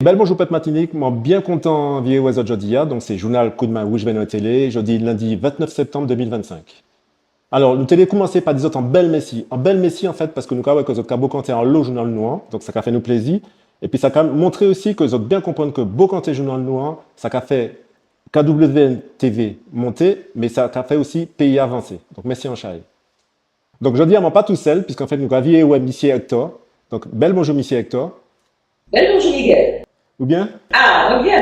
Bel bonjour Pep Matinique, moi bien content de vous aujourd'hui, donc c'est journal coup de main où je vais dans la télé, jeudi lundi 29 septembre 2025. Alors, nous télé commencer par dire en belle messie en fait, parce que nous avons que vous avez en lot journal noir, donc ça a fait nous plaisir, et puis ça a montré aussi que vous avez bien comprendre que beau canté journal noir, ça a fait KWTV monter, mais ça a fait aussi pays avancé. Donc merci en chai. Donc je dis à moi pas tout seul, puisqu'en fait nous avions ouais, monsieur Hector, donc bel bonjour monsieur Hector. Bel bonjour Miguel. Ou bien? Ah, moi bien,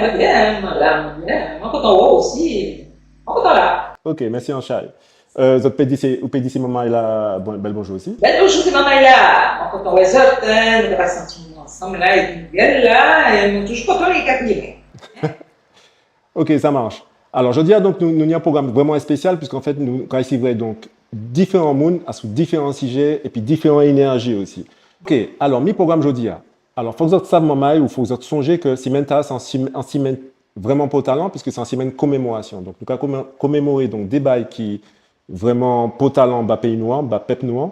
madame, bien. Moi content aussi. Moi content là. Ok, merci en chai. Votre PDC, ou PDC maman est là, bon, bel bonjour aussi. Bel bonjour c'est maman là. Moi content ouais autres, nous avons senti ensemble là et puis Miguel là, et nous toujours content les quatre liens. Ok, ça marche. Alors, je dis donc, nous avons un programme vraiment spécial, puisqu'en fait, nous recevons donc différents mondes, sous différents sujets, et puis différentes énergies aussi. Ok, alors, mi programme jeudi. Alors, faut que vous sachiez, maman, ou faut que vous songiez que Simenta, c'est un semaine vraiment pour talent, puisque c'est un semaine commémoration. Donc, nous allons commémorer donc, des bails qui vraiment pour talent, bas pays noir, bas pep noir.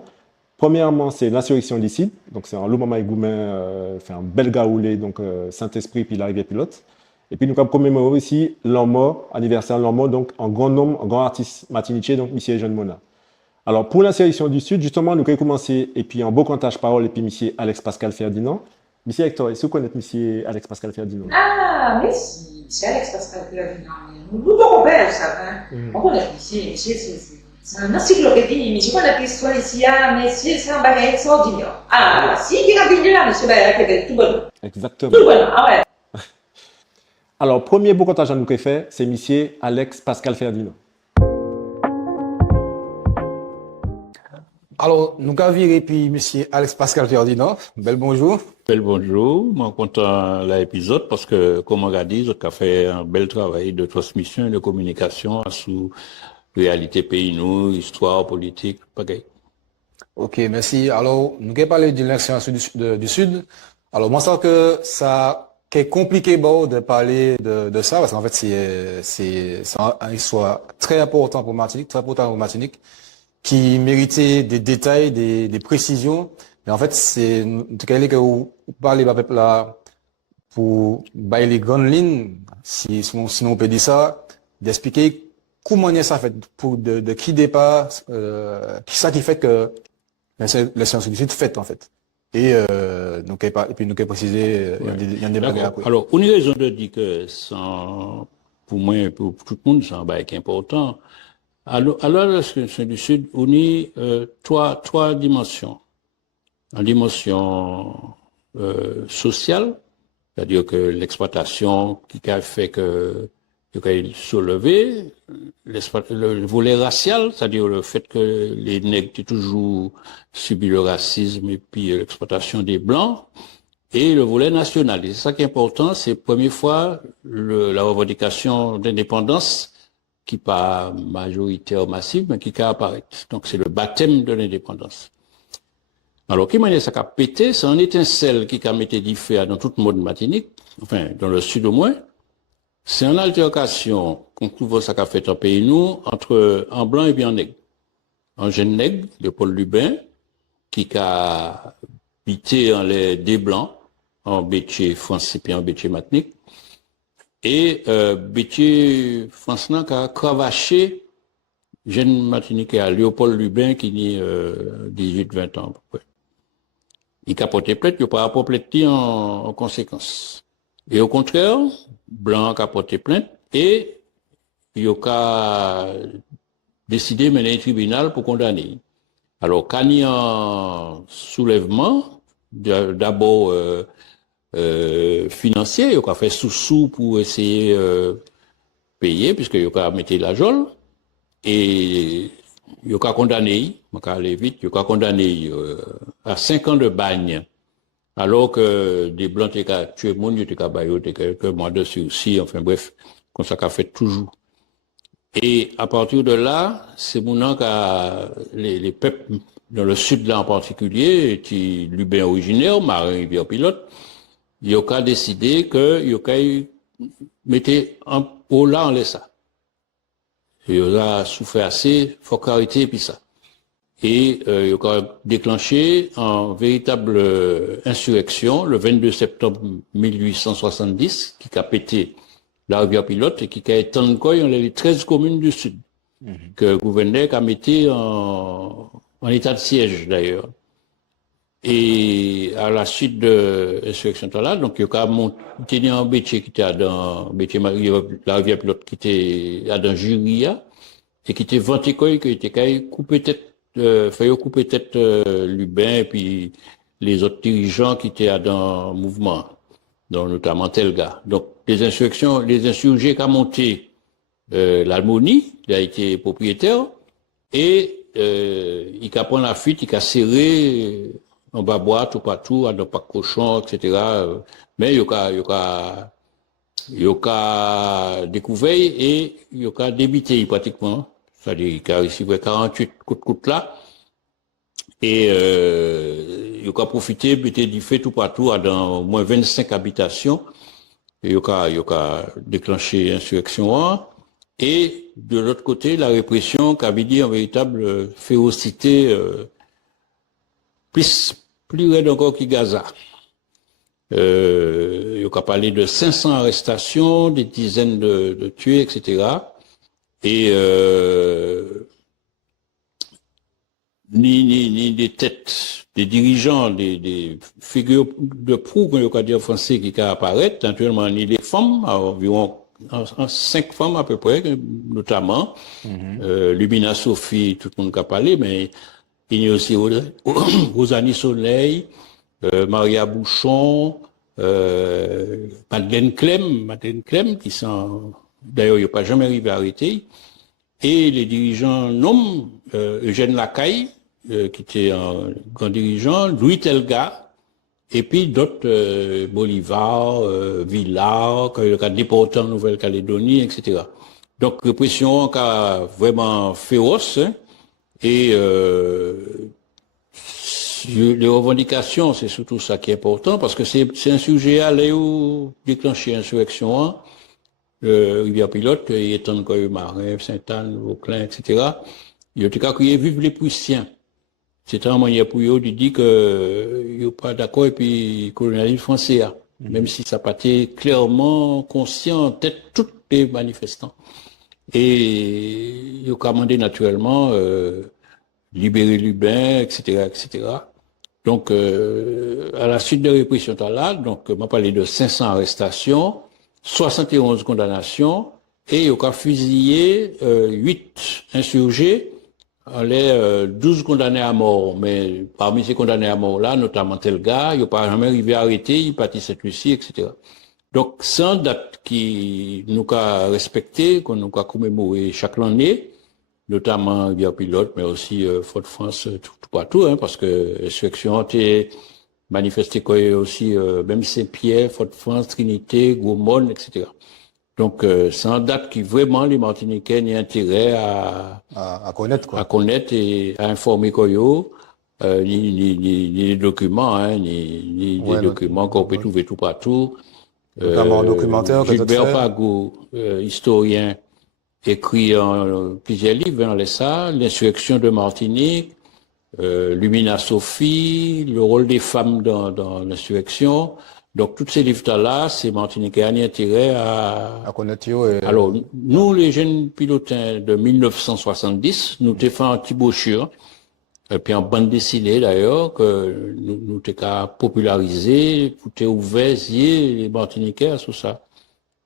Premièrement, c'est l'insurrection licite. Donc, c'est un loup maman et goumen, fait un bel gaoulé, donc Saint-Esprit, puis l'arrivée pilote. Et puis nous avons commémoré aussi l'an mort, anniversaire de l'an mort, donc en grand nombre, un grand artiste martiniquais, donc M. Jean Mona. Alors pour la sélection du Sud, justement, nous avons commencé, et puis en beau cantage parole, et puis M. Alex Pascal Ferdinand. M. Hector, est-ce que vous connaissez M. Alex Pascal Ferdinand? Ah, merci. C'est Alex Pascal Ferdinand. Nous avons compris ça. On connaît ici, c'est un encyclopédie, mais je connais l'histoire ici, mais c'est un bagage extraordinaire. Ah, si, il a venu là, monsieur Bayer, tout bon. Exactement. Tout bon, ah ouais. Alors, premier beau cantage à nous avons fait, c'est M. Alex Pascal Ferdinand. Alors, nous avons viré puis monsieur Alex Pascal Ferdinand. Bel bonjour. Bel bonjour, moi content l'épisode parce que, comme on a dit, on a fait un bel travail de transmission et de communication sous réalité pays, nous, histoire, politique, pareil. Ok, merci. Alors, nous avons parlé de l'élection du Sud. Alors, moi, je pense que ça est compliqué bon, de parler de ça parce qu'en fait, c'est une histoire très importante pour Martinique, très important pour Martinique, qui méritait des détails, des précisions. Mais en fait, c'est, en tout cas, que vous parlez là pour bailler les grandes lignes, sinon on peut dire ça, d'expliquer comment ça fait, pour de qui départ, qui ça qui fait que la science du Sud fait en fait. Et donc et puis nous préciser, il y a des blagues après. Alors, on a raison de dire que pour moi, pour tout le monde, c'est un bail qui est important. Alors, la science du Sud, on a trois dimensions. En dimension sociale, c'est-à-dire que l'exploitation qui a fait que soulevé, le volet racial, c'est-à-dire le fait que les nègres ont toujours subi le racisme et puis l'exploitation des blancs, et le volet national. Et c'est ça qui est important, c'est la première fois la revendication d'indépendance qui pas majoritaire ou massive, mais qui apparaît. Donc c'est le baptême de l'indépendance. Alors, qui m'a ça a pété, c'est un étincelle qui a mis du feu dans tout le monde Martinique, enfin, dans le sud au moins. C'est une altercation qu'on trouve ça qu'a fait en pays nous, entre en blanc et bien en nègre. Un jeune nègre, de Paul Lubin, qui a bité en les des blancs, en bétier français puis en bétier Martinique. Et, bétier français qui a cravaché jeune Martinique à Léopold Lubin qui est 18-20 ans à peu près. Il a porté plainte, il n'a pas porté en conséquence. Et au contraire, Blanc a porté plainte et il a décidé de mener un tribunal pour condamner. Alors, quand il y a un soulèvement, d'abord financier, il a fait sous-sous pour essayer de payer, puisqu'il a mis la geôle. Et il a condamné, je vais aller vite, il a condamné à 5 ans de bagne, alors que des blancs étaient tués, le monde était baillé, quelques mois dessus aussi, enfin bref, comme ça qu'a fait toujours. Et à partir de là, c'est maintenant que les peuples dans le sud là en particulier, qui Lubin originaire, Marin Rivière Pilote, il a décidé que il mettait un pot là en laissant. Il a souffert assez, faut arrêter puis ça. et il a déclenché en véritable insurrection le 22 septembre 1870 qui a pété la rivière Pilote et qui a étendu encore les 13 communes du sud que le gouverneur a mis en état de siège d'ailleurs. Et à la suite de l'insurrection là, donc il y a monté en Bétier qui était dans Bétier la rivière Pilote qui était dans Juria et qui était vanté qui était coupé tête couper tête Lubin et puis les autres dirigeants qui étaient dans le mouvement, dont notamment Telga. Donc les insurgés qui ont monté l'Almonie, il a été propriétaire et il a pris la fuite, il a serré en bas bois tout partout, dans pas cochon, etc. Mais il a découvert et il a débité pratiquement. C'est-à-dire qu'il a reçu 48 coups de couteau là. Et il a profité, mettez du fait tout partout, dans au moins 25 habitations. Et il a déclenché l'insurrection. Et de l'autre côté, la répression qui avait dit en véritable férocité, plus raide encore que Gaza. Il a parlé de 500 arrestations, des dizaines de tués, etc. Et ni des têtes, des dirigeants, des figures de proue, comme on dit en français, qui apparaissent, naturellement, ni des femmes, environ 5 femmes à peu près, notamment, Lumina Sophie, tout le monde qui a parlé, mais il y a aussi Rosanie Soleil, Maria Bouchon, Madeleine Clem, qui sont, d'ailleurs, il n'y a pas jamais arrivé à arrêter, et les dirigeants nomment Eugène Lacaille, qui était un grand dirigeant, Louis Telga, et puis d'autres, Bolivar, Villard, qui a déporté en Nouvelle-Calédonie, etc. Donc, répression vraiment féroce, hein, et les revendications, c'est surtout ça qui est important, parce que c'est un sujet à où déclencher l'insurrection, Rivière Pilote, il est en Marin, Sainte-Anne, Vauclin, etc. Il y a des cas qui vivent les Prussiens. C'est un moyen pour eux de dire que ils sont pas d'accord et puis colonialisme français, même si ça n'a pas été clairement conscient en tête tous les manifestants. Et ils ont commandé naturellement libérer Lubin, etc., etc. Donc, à la suite de la répression là, donc, on m'a parlé de 500 arrestations, 71 condamnations, et il a fusillé 8 insurgés, les 12 condamnés à mort. Mais parmi ces condamnés à mort là, notamment Telga, il n'a pas jamais arrivé à arrêter, il partit cette Lucie, etc. Donc, c'est une date qui nous a respecté, qu'on nous a commémoré chaque année, notamment Rivière Pilote, mais aussi Fort-de-France, tout partout, hein, parce que l'insurrection a été manifestée aussi, même Saint-Pierre, Fort-de-France, Trinité, Gaumont, etc. Donc, c'est une date qui vraiment les Martiniquais ont intérêt à connaître, quoi. À connaître et à informer Koyo, ni les documents, hein, ni des documents qu'on peut trouver tout partout. Notamment un documentaire que Gilbert Pagou, historien, écrit en plusieurs livres, hein, ça, l'insurrection de Martinique, Lumina Sophie, le rôle des femmes dans l'insurrection. Donc, tous ces livres-là, c'est Martiniquais ont intérêt à connaître. Alors, nous, les jeunes pilotins de 1970, nous t'ai fait un petit brochure, et puis en bande dessinée d'ailleurs, que nous t'ai qu'à populariser, pour t'ai ouvert, les Martiniquais à tout ça.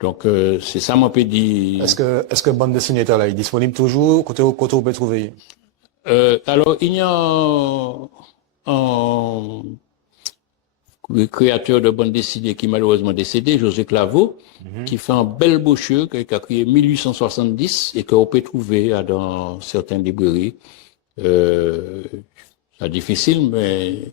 Donc, c'est ça, mon peu dit. Est-ce que bande dessinée est là, est disponible toujours, côté on peut trouver? Alors, il y a un créateur de bande dessinée qui est malheureusement décédé, José Claveau, qui fait un bel brochure qui a créé 1870 et qu'on peut trouver dans certaines librairies. C'est difficile, mais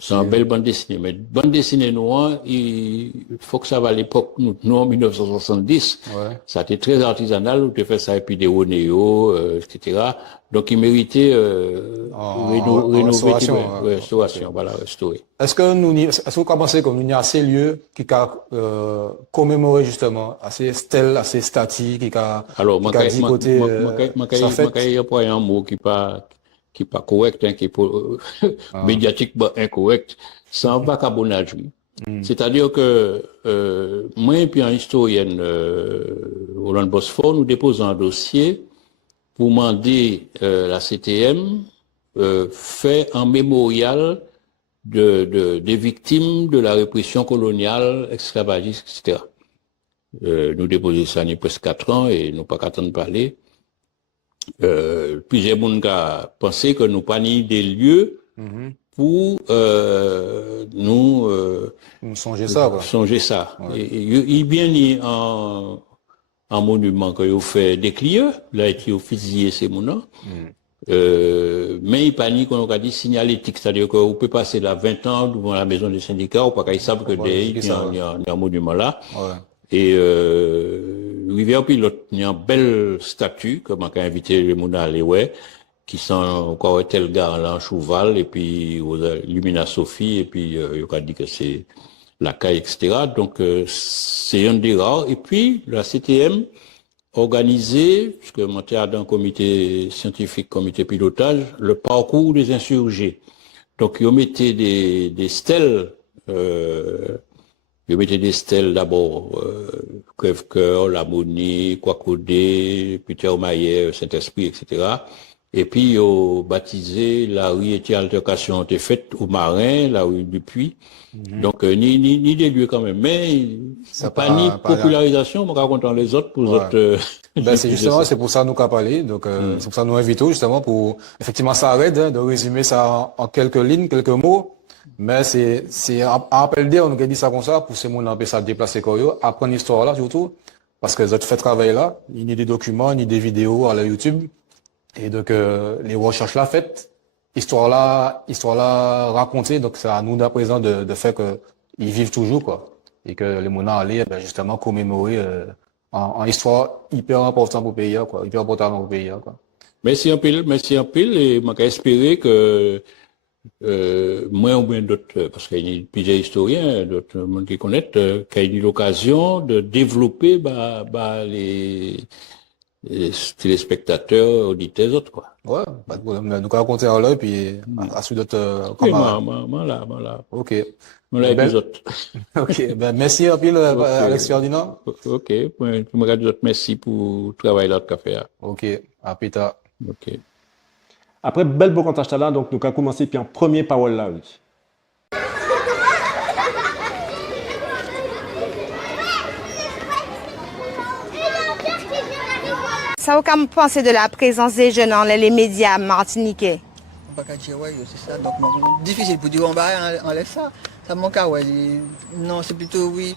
c'est une belle bande dessinée. Mais bande dessinée noire, il faut que ça va à l'époque, nous en 1970, ça a été très artisanal, on a fait ça et puis des Ronéo, etc. Donc il méritait restauration, restauration, voilà, restaurer. Est-ce que vous pensez que nous y a assez lieux qui a commémoré justement, assez stèles, assez statues, qui a alors dit côté il y a un mot qui pas qui pas correct, hein, qui est médiatiquement incorrect, ça va qu'à bon âge. C'est-à-dire que moi et puis un historien Roland Bosfort, nous déposons un dossier pour demander la CTM fait un mémorial des victimes de la répression coloniale, esclavagiste, etc. Nous déposons ça il y a presque 4 ans et nous pas qu'à attendre parler. Plusieurs gens ont pensé que nous pas ni des lieux pour nous songer ça, quoi. Songer ça. Ouais. Il bien ni un monument que vous fait des clients, là il fusillé ces monument. Mais il panique qu'on a dit signalétique, c'est-à-dire que vous pouvez passer là 20 ans devant la maison des syndicats, ou pas qu'ils savent que il y a un monument là. Ouais. Et Rivière Pilote, il y a une belle statue, comme on a invité les gens à aller ouais, qui sont encore tel gars là en cheval, et puis Lumina Sophie, et puis il a dit que c'est la caille, etc. Donc c'est un des rares. Et puis la CTM organisé, puisque moi j'étais dans un comité scientifique, comité pilotage, le parcours des insurgés. Donc ils mettaient des stèles. Ils mettaient des stèles d'abord, Crève-Cœur, Lamonie, Kwakodé, Peter Mayer, Saint-Esprit, etc. Et puis, ils ont baptisé la rue et altercation ont été faites aux marins, la rue du Puy. Donc, ni des lieux quand même. Mais, ça pas ni popularisation, on raconte les autres pour les autres. Ben, c'est justement, c'est pour ça nous qu'a parlé. Donc, c'est pour ça nous invitons justement pour, effectivement, ça arrête, hein, de résumer ça en quelques lignes, quelques mots. Mais c'est un appel d'air, on nous a dit ça comme ça, pour ces gens empêcher ça de déplacer Koyo, apprendre l'histoire là, surtout. Parce que les autres fait travail là, il n'y a des documents, ni des vidéos à la YouTube. Et donc, les recherches là faites, histoire là racontée, donc c'est à nous d'à présent de faire que ils vivent toujours, quoi. Et que les gens allaient, ben, justement, commémorer, en histoire hyper important pour le pays, quoi. Hyper important pour le pays, quoi. Merci un pile, et moi, j'espère que, moi ou bien d'autres, parce qu'il y a plusieurs historiens, d'autres monde qui connaissent, qui a eu l'occasion de développer, les téléspectateurs, auditeurs, autres, quoi. Ouais, pas de problème. Nous allons compter en là, puis, à suite d'autres, camarades. Voilà. Ok. Voilà, les autres. Ok. Ben, merci, un pile, Alex Ferdinand. Ok. Je me regarde merci pour le travail là, de fait. Ok. À plus tard. Ok. Après, bel beau contact là, donc nous allons commencer puis en premier parole là, oui. Ça vous pensez de la présence des jeunes dans les médias martiniquais? C'est ça, donc difficile pour dire on va enlève ça. Ça manque à ouais. Non, c'est plutôt oui.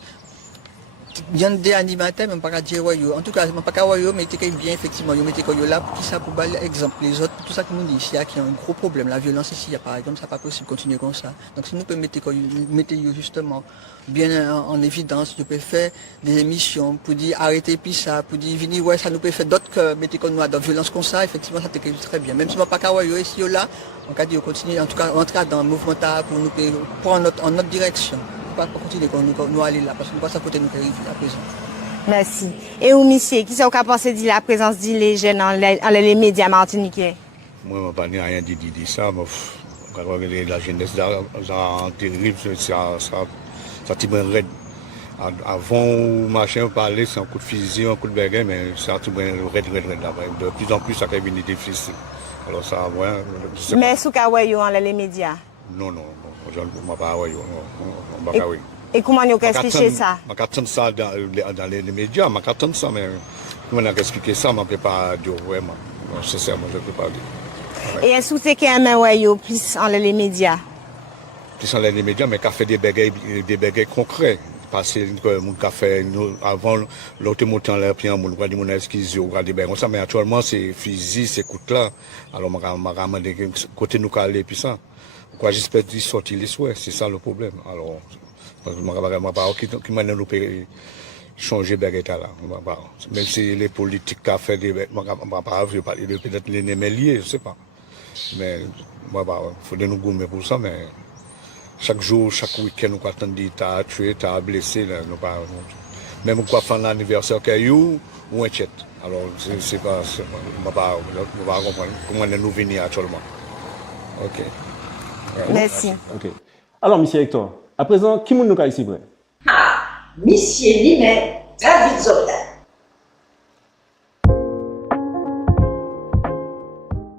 Il y a des animateurs, mais pas qu'à dire ouais. En tout cas, pas qu'à ouais, mais c'est bien effectivement. Ils mettent là pour ça pour exemple les autres, tout ça que nous dit ici, qui a un gros problème, la violence ici, par exemple, ça pas possible de continuer comme ça. Donc si nous pouvons mettre justement bien en évidence, nous pouvons faire des émissions pour dire arrêter puis ça, pour dire venir ouais ça nous peut faire d'autres que mettre comme nous dans violence comme ça, effectivement ça t'écrit très bien. Même si on pas qu'à ouais ici là, on va dire continuer en tout cas rentrer dans le mouvement pour nous prendre en notre direction. Pas continuer comme nous aller là parce que nous pas ça côté nous arriver à présent. Merci. Et vous, monsieur, qui ça vous pensé de la présence des jeunes dans les médias martiniquais? Moi, je n'ai rien dit ça, mais la jeunesse en terrible, ça tire raide. Avant, machin, parler, c'est un coup de fusil, un coup de baguette, mais ça tire raide. De plus en plus, ça va devenir difficile. Alors ça, ouais. Mais est-ce que vous avez les médias? Non, je ne sais pas. Et comment vous expliquer ça? Je attends ça dans les médias, je attends ça, mais comment on expliquer ça, je ne peux pas dire vraiment. Sincèrement, je ne peux pas dire. Et est-ce que vous avez plus dans les médias? Plus dans les médias, mais qui fait des bagages concrets. Parce que avant, l'autre montant en l'air, puis on va dire mon excuse, on va dire ben ça, mais actuellement c'est fusil, c'est coup là. Alors on va demander côté nous caler puis ça. Quoi j'espère qu'ils sortent les souhaits, c'est ça le problème. Alors on va pas qui m'a nous changer baguette là. Même si les politiques qui fait des on va pas parler de peut-être les liés, je sais pas. Mais moi faut de nous gommer pour ça, mais chaque jour, chaque week-end, nous attendons t'as tué, t'as blessé, là, nous pas. Même quoi faire l'anniversaire caillou ou un chat. Alors c'est pas, on va pas comprendre comment nous venir actuellement. Ok. Merci. Ok. Alors, monsieur Hector, à présent, qui nous ici vrai? Ah, Monsieur Limet, David Zobda.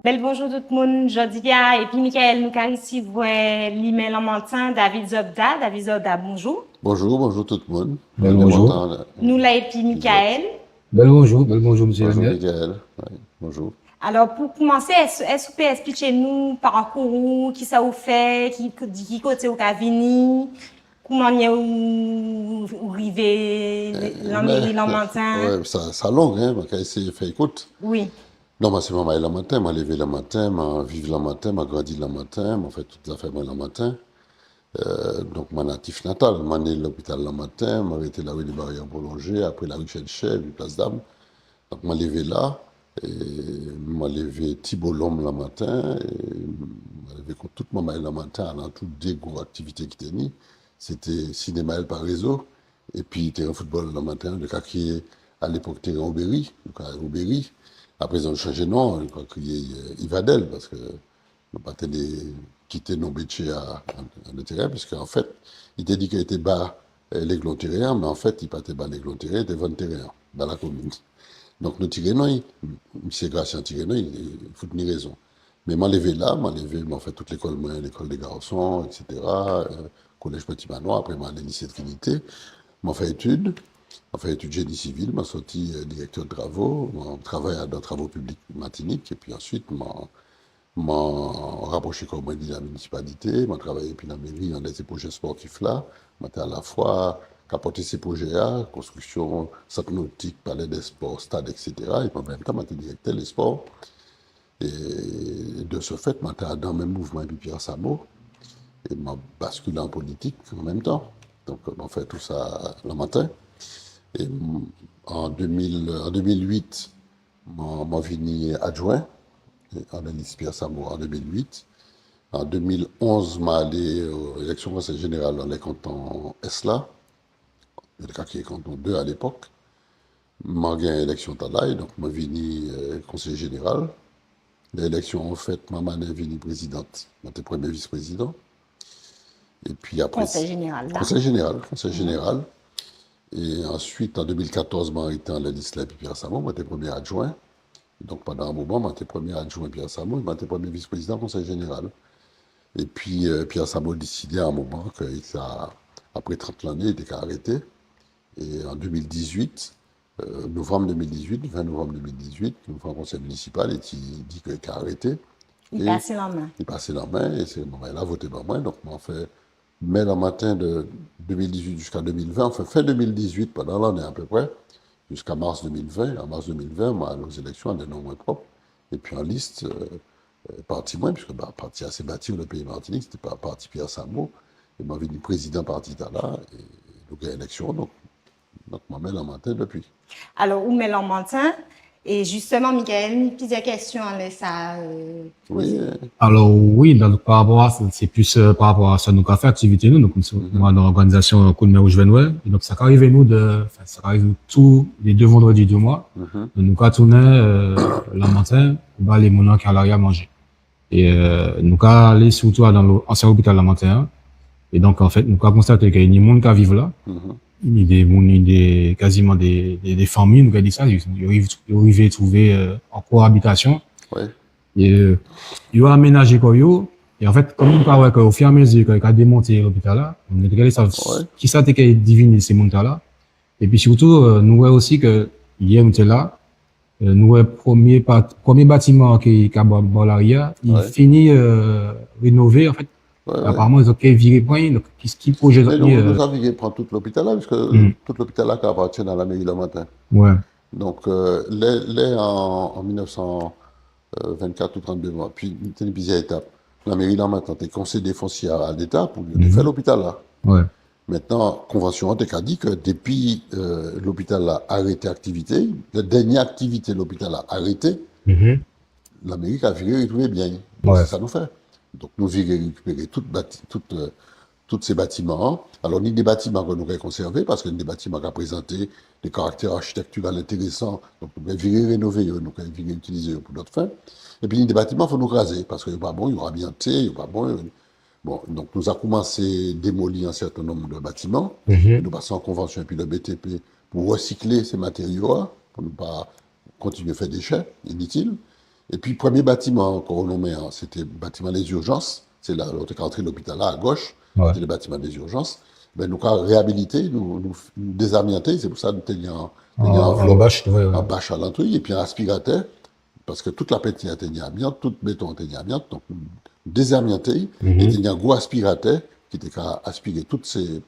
Bel bonjour tout le monde, Jodia et puis Michael nous car ici voit l'email en mentant David Zobda. David Zobda, bonjour. Bonjour, bonjour tout le monde. Bonjour. Nous là et puis Michael. Bel bonjour, monsieur Bonjour Lambert. Michael. Ouais, bonjour. Alors pour commencer, est-ce que vous pouvez expliquer nous parcours, qui ça vous fait, qui côté vous vini, comment vous arrivez dans mairie Lamentin? Ouais, ça long, hein, je vais essayer de faire écoute. Oui. Non, moi c'est maman le matin, m'a levé le matin, m'a vive le matin, m'a grandi le matin, m'a fait toutes les affaires le matin. Donc, mon natif natal, m'a né à l'hôpital le matin, m'a arrêté la rue des Barrières prolongées, après la rue Chelcher, puis place d'Armes. Donc, m'a levé là, et m'a levé Thibault l'homme le matin, et m'a levé contre toute maman le matin, dans toutes des grosses activités qui tenaient. C'était cinéma par réseau, et puis terrain football le matin, de cas qui à l'époque terrain Aubéry, donc à Aubéry. Après, ils ont changé de nom, ils ont crié Ivadel, parce que nous pas quitter nos métiers à le terrain, puisqu'en fait, il était dit qu'il était bas l'aiglon terrain, mais en fait, il pas était bas l'aiglon terrain, il était 20 terrain, dans la commune. Donc, nous tirons, c'est grâce à tirons, il faut tenir raison. Mais m'a levé là, m'a fait toute l'école moyenne, l'école des garçons, etc., collège Petit Manoir, après m'a allé lycée de Trinité, m'a fait études génie civil, m'a sorti directeur de travaux, m'a travaillé dans les travaux publics Martinique, et puis ensuite m'a rapproché comme dit la municipalité, m'a travaillé puis dans la mairie dans ces projets sportifs là, m'a à la fois capoté ces projets là, construction, centre nautique, palais des sports, stade, etc. Et en même temps, m'a été directeur des sports. Et de ce fait, m'a été dans le même mouvement et puis Pierre Samo, et m'a basculé en politique en même temps. Donc, on fait tout ça le matin. Et en 2008, m'a venu adjoint en liste Pierre Samo en 2008. En 2011, m'a allé aux élections conseil général dans les cantons ESLA, le cas qui est canton 2 à l'époque. M'a gagné l'élection Talaï, donc m'a venu conseiller général. L'élection, en fait, maman est venue présidente, j'étais premier vice-président. Et puis après. Conseil général, là. Conseil général. Et ensuite, en 2014, m'a été en la liste là, puis Pierre Samo, j'étais premier adjoint. Donc pendant un moment, j'étais premier adjoint Pierre Samo, j'étais premier vice-président conseil général. Et puis Pierre Samo a décidé à un moment qu'après 30 années, il était arrêté. Et en 2018, novembre 2018, 20 novembre 2018, nous faisons un conseil municipal et il dit qu'il est arrêté. Il passait la main. Il passait la main et c'est moment là voté par moi. Donc on fait mai le matin de 2018 jusqu'à 2020, enfin fin 2018, pendant l'année à peu près, jusqu'à mars 2020. En mars 2020, nos élections, elles sont moins propres. Et puis en liste, parti moins, puisque parti assez bâti le pays Martinique, c'était pas parti Pierre Samo. Et m'a venu président parti là, et donc il y a élection, donc m'a mis le matin depuis. Alors, où met l'en matin? Et justement, Michael, plusieurs questions en laisse à Oui. Alors oui, donc, par rapport à c'est plus par rapport à ça nous qu'a fait activité nous, donc moi dans l'organisation Coup de main au Juvenouel, et donc ça arrive nous ça arrive tous les 2 vendredis du mois, nous qu'a tourné le matin, bah les moulins qui à l'arrière manger. Et nous qu'a aller surtout dans l'ancien hôpital la matin. Et donc en fait nous qu'a constaté qu'il y a des monde qui vivent là. Il y a quasiment des familles, nous qu'a dit ça, ils arrivent trouver en cohabitation. Ouais. Et ils ont aménagé quoi yo. Et en fait, comme on parle qu'au fur et à mesure qu'il a démonté l'hôpital là, on a regardé ça, qui ça t'es diviner ces montants là. Et puis surtout, nous voyons aussi que hier on était là, nous voyons premier bâtiment qui a l'arrière, il finit rénové en fait. Apparemment, ils ont viré point, donc qu'est-ce qu'ils projettent? Nous avons viré prendre tout l'hôpital là, puisque tout l'hôpital là qui appartient à la mairie le matin. Ouais. Donc, en 1924 ou 32 mois, puis une bizarre étape. La mairie là maintenant, t'es concédé foncier à l'État pour faire l'hôpital là. Ouais. Maintenant, convention a dit que depuis l'hôpital a arrêté activité, la dernière activité l'hôpital a arrêté, la mairie a viré retrouver bien. Ouais. C'est ça nous fait. Donc nous virons récupérer toute tous ces bâtiments. Alors, ni des bâtiments que nous avons conservés, parce que des bâtiments qui ont présenté des caractères architecturaux intéressants, donc nous avons viré rénover, nous avons viré utiliser pour d'autres fins. Et puis, ni des bâtiments, il faut nous raser, parce qu'il n'est pas bon, il y aura bien il n'est pas bon. Bon, donc nous avons commencé à démolir un certain nombre de bâtiments, nous passons en convention et puis le BTP pour recycler ces matériaux, pour ne pas continuer à faire des déchets inutiles. Et puis, premier bâtiment qu'on nommait, c'était le bâtiment des urgences. C'est là, l'autre entrée de l'hôpital là, à gauche, c'était le bâtiment des urgences. Ben, nous avons réhabilité, nous désamianté, c'est pour ça que nous tenions En bâche, en bâche à l'entrée, et puis un aspirateur, parce que toute la peinture était amiante, tout le béton était amiante, donc nous désamianté, et il y a un gros aspirateur qui était qu'à aspirer toutes ces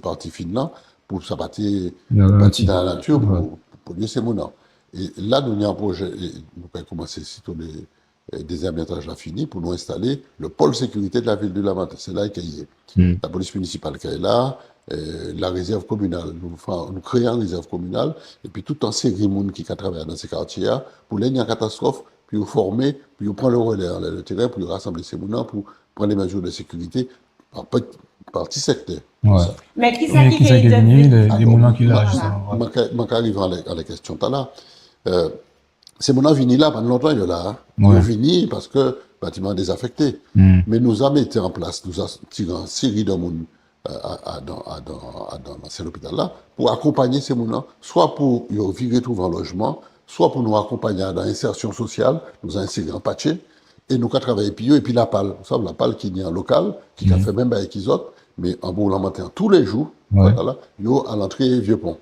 parties fines-là pour s'abattre dans la nature, pour polluer ces moulins. Et là, nous avons un projet, et nous avons commencé sitôt des aménagements là finis pour nous installer le pôle sécurité de la ville de Lamatin. C'est là qu'il y a la police municipale qui est là, la réserve communale. Nous créons une réserve communale, et puis tout un série de monde qui travaille dans ces quartiers pour les catastrophes, puis vous former, puis vous prendre le relais, le terrain, pour rassembler ces moulins, pour prendre les mesures de sécurité par petit secteur. Ouais. Mais qui Mais qui c'est qui c'est est de... les moulins qu'il a, Je justement. arrive à la question là. Ces moulins viennent là, pendant longtemps, il y a là. Ouais. Ils viennent parce que le bâtiment est désaffecté. Mais nous avons mis en place, nous avons tiré une série de monde dans cet hôpital-là, pour accompagner ces moulins, soit pour virer trouver un logement, soit pour nous accompagner dans l'insertion sociale, nous avons inséré un patché, et nous avons travaillé puis et puis la PAL. Vous savez, la PAL qui est en local, qui a fait même avec les autres, mais en bourg matin, tous les jours, voilà, yo à l'entrée Vieux-Pont.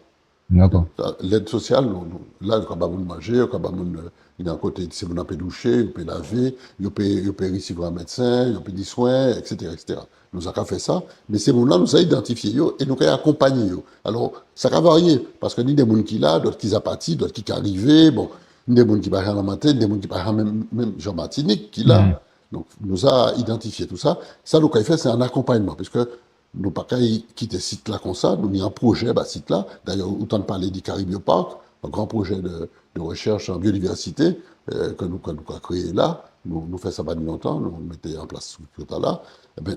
D'accord. L'aide sociale, là, quand on manger, quand il est à côté de ses on peut doucher, il peut laver, il peut recevoir un médecin, il peut des soins, etc., etc. Nous avons fait ça, mais ces gens-là, nous avons identifié et nous avons accompagné. Alors, ça a varié, parce que nous avons des gens qui là, d'autres qui sont partis, d'autres qui sont arrivés, bon, des gens qui partent en matin, des gens qui partent même Jean-Martinique qui là. Donc, nous avons identifié tout ça. Ça, nous avons fait, c'est un accompagnement, puisque nous pas quitter ce site-là comme ça, nous avons un projet, ce site-là. D'ailleurs, autant de parler du Caribiopark, un grand projet de recherche en biodiversité que nous avons créé là. Nous faisons ça pas longtemps, nous mettons en place ce là. Eh bien,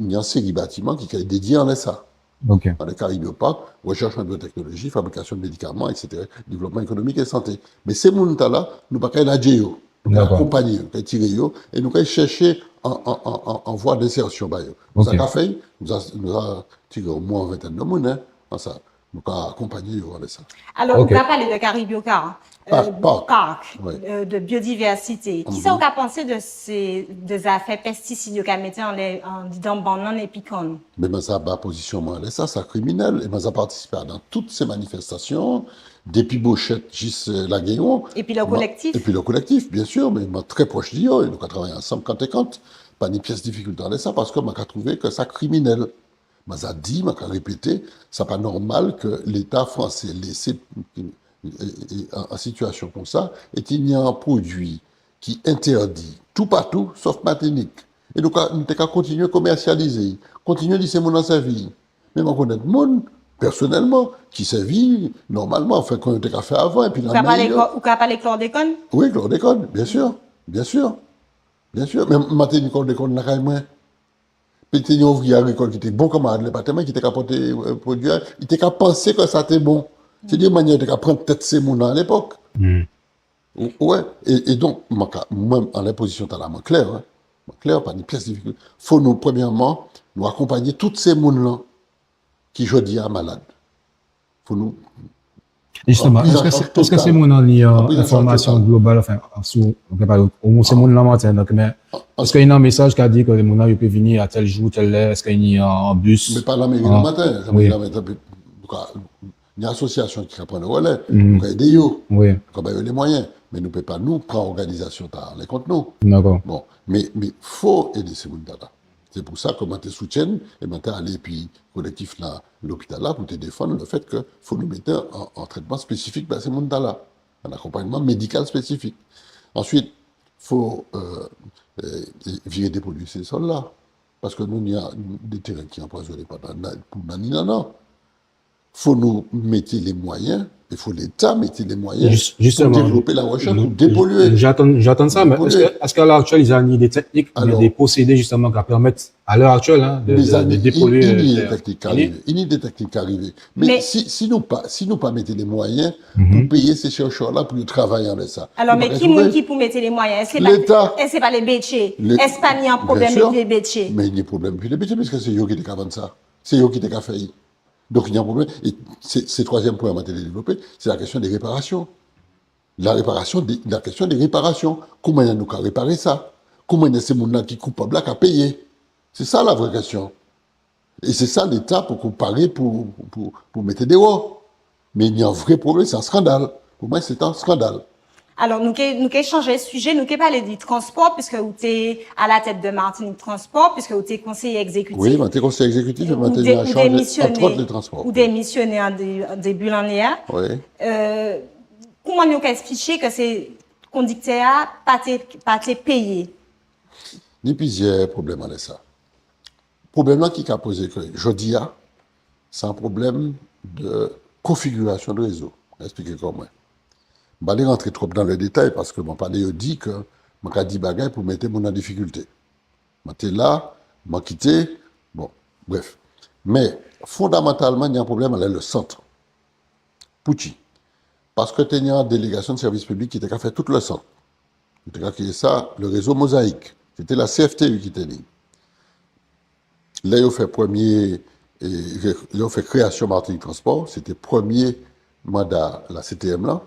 il y a une série de bâtiments qui est dédié en ça. Ok. Dans le Caribiopark, recherche en biotechnologie, fabrication de médicaments, etc., développement économique et santé. Mais ces gens-là, nous pas la GEO. Nous accompagner, nous tirer et nous chercher en voie d'insertion. Nous avons fait, nous avons tiré au moins une vingtaine de monde, ça. Nous avons accompagné ça. Alors, on va parler de Caribiocar, Parc, de biodiversité. Qui ça, on a pensé de ces des affaires pesticides qu'on mettait en disant banane et piquant? Mais ça a position, ça, c'est criminel. Et ça participé dans toutes ces manifestations, depuis Bochette jusqu'à la Guéon. Et puis le collectif. Et puis le collectif, bien sûr, mais très proche d'eux, et nous avons travaillé ensemble quand et quand. Pas une pièce de difficulté dans ça, parce que je a trouvé que ça criminel. Je a dit, je a répété, c'est pas normal que l'État français laisse en situation comme ça, et il y a un produit qui interdit tout partout, sauf Martinique. Et donc, nous avons continué à commercialiser, continuer à laisser mon servir. Même on connaît le monde, personnellement, qui servit normalement, enfin, qu'on a fait avant, et puis Ou qu'à parler chlordécone? Oui, chlordécone, bien sûr, bien sûr. Bien sûr, mais Martinique, chlordécone, la même. Puis il y a un ouvrier agricole qui était bon comme un département, qui était capable de produire, il était capable de penser que ça était bon. C'est d'une manière de prendre peut-être ces mots à l'époque. Ouais. Et donc, moi, en l'imposition, tu as la main claire, hein. Claire, pas une pièce difficile. Il faut nous, premièrement, nous accompagner toutes ces mouns-là qui, je dis, à malade. Il faut nous. Justement, est-ce que c'est mon information globale, enfin, au moins c'est mon matin, donc, mais est-ce qu'il y a un message qui a dit que les gens peuvent venir à tel jour, tel heure, est-ce qu'il y a un bus? Mais pas la mairie le matin. Oui. Il y a une association qui prend le relais, nous avons aider eux, Oui. nous avons les moyens, mais nous ne pouvons pas nous prendre l'organisation, les contre nous. D'accord. Bon, mais faut aider ces gens-là. C'est pour ça que moi, je soutiens, et maintenant, aller, puis, collectif là, l'hôpital là, pour te défendre le fait qu'il faut nous mettre en traitement spécifique pour ces gens-là, un accompagnement médical spécifique. Ensuite, il faut virer des produits ces sols-là, parce que nous, il y a des terrains qui empoisonnent pas pour Nani, non. faut nous mettre les moyens, il faut l'État mettre les moyens Justement, pour développer la recherche, pour dépolluer. J'attends ça, mais Dépolluer. est-ce qu'à l'heure actuelle, ils ont des techniques, Alors, des procédés justement qui permettent, à l'heure actuelle, hein, Mes amis, de dépolluer il y a l'air? des techniques qui arrivent. Il y a des techniques qui arrivent. Mais, Mais- si nous pas mettre les moyens pour payer ces chercheurs-là pour travailler avec ça. Alors, Vous mais pouvez qui trouver. qui pour mettre les moyens? L'État. Est-ce que c'est pas les béchés? Les- Est-ce pas qu'il y a un problème Bien sûr. avec les béchés? Mais il y a un problème. Puis les bêtises, parce que c'est eux qui étaient avant ça. C'est eux qui étaient fait. Donc il y a un problème. Et c'est troisième point à de développer, c'est la question des réparations. La question des réparations. Comment nous qu'à réparer ça? Comment ces gens-là qui sont coupables à payer? C'est ça la vraie question. Et c'est ça l'État pour comparer, pour mettre des hauts. Mais il y a un vrai problème, c'est un scandale. Pour moi, c'est un scandale. Alors, nous qu'est changé de sujet, nous qu'est parlé du transport, puisque vous êtes à la tête de Martinique Transport, puisque vous êtes conseiller exécutif. Oui, je suis conseiller exécutif et Ou je dé- ou suis démissionné- entre autres les transports. Ou démissionné en début de l'année. Oui. Comment nous expliquer que ces conducteurs pas été payés? Il y a plusieurs problèmes avec ça. Le problème là qui a posé que je dis, c'est un problème de configuration de réseau. Je vais expliquer comment. Je ne vais pas rentrer trop dans le détail parce que mon parler dit que je vais dire des choses pour mettre mon en difficulté. Je suis là, je quitté, bon, bref. Mais fondamentalement, il y a un problème avec le centre. Pouchi. Parce que tu as une délégation de service public qui t'a fait tout le centre. Qui t'a créé ça, le réseau Mosaïque. C'était la CFTU qui t'a dit. Là, ils ont fait ils ont fait création Martinique Transport. C'était le premier mandat la CTM là.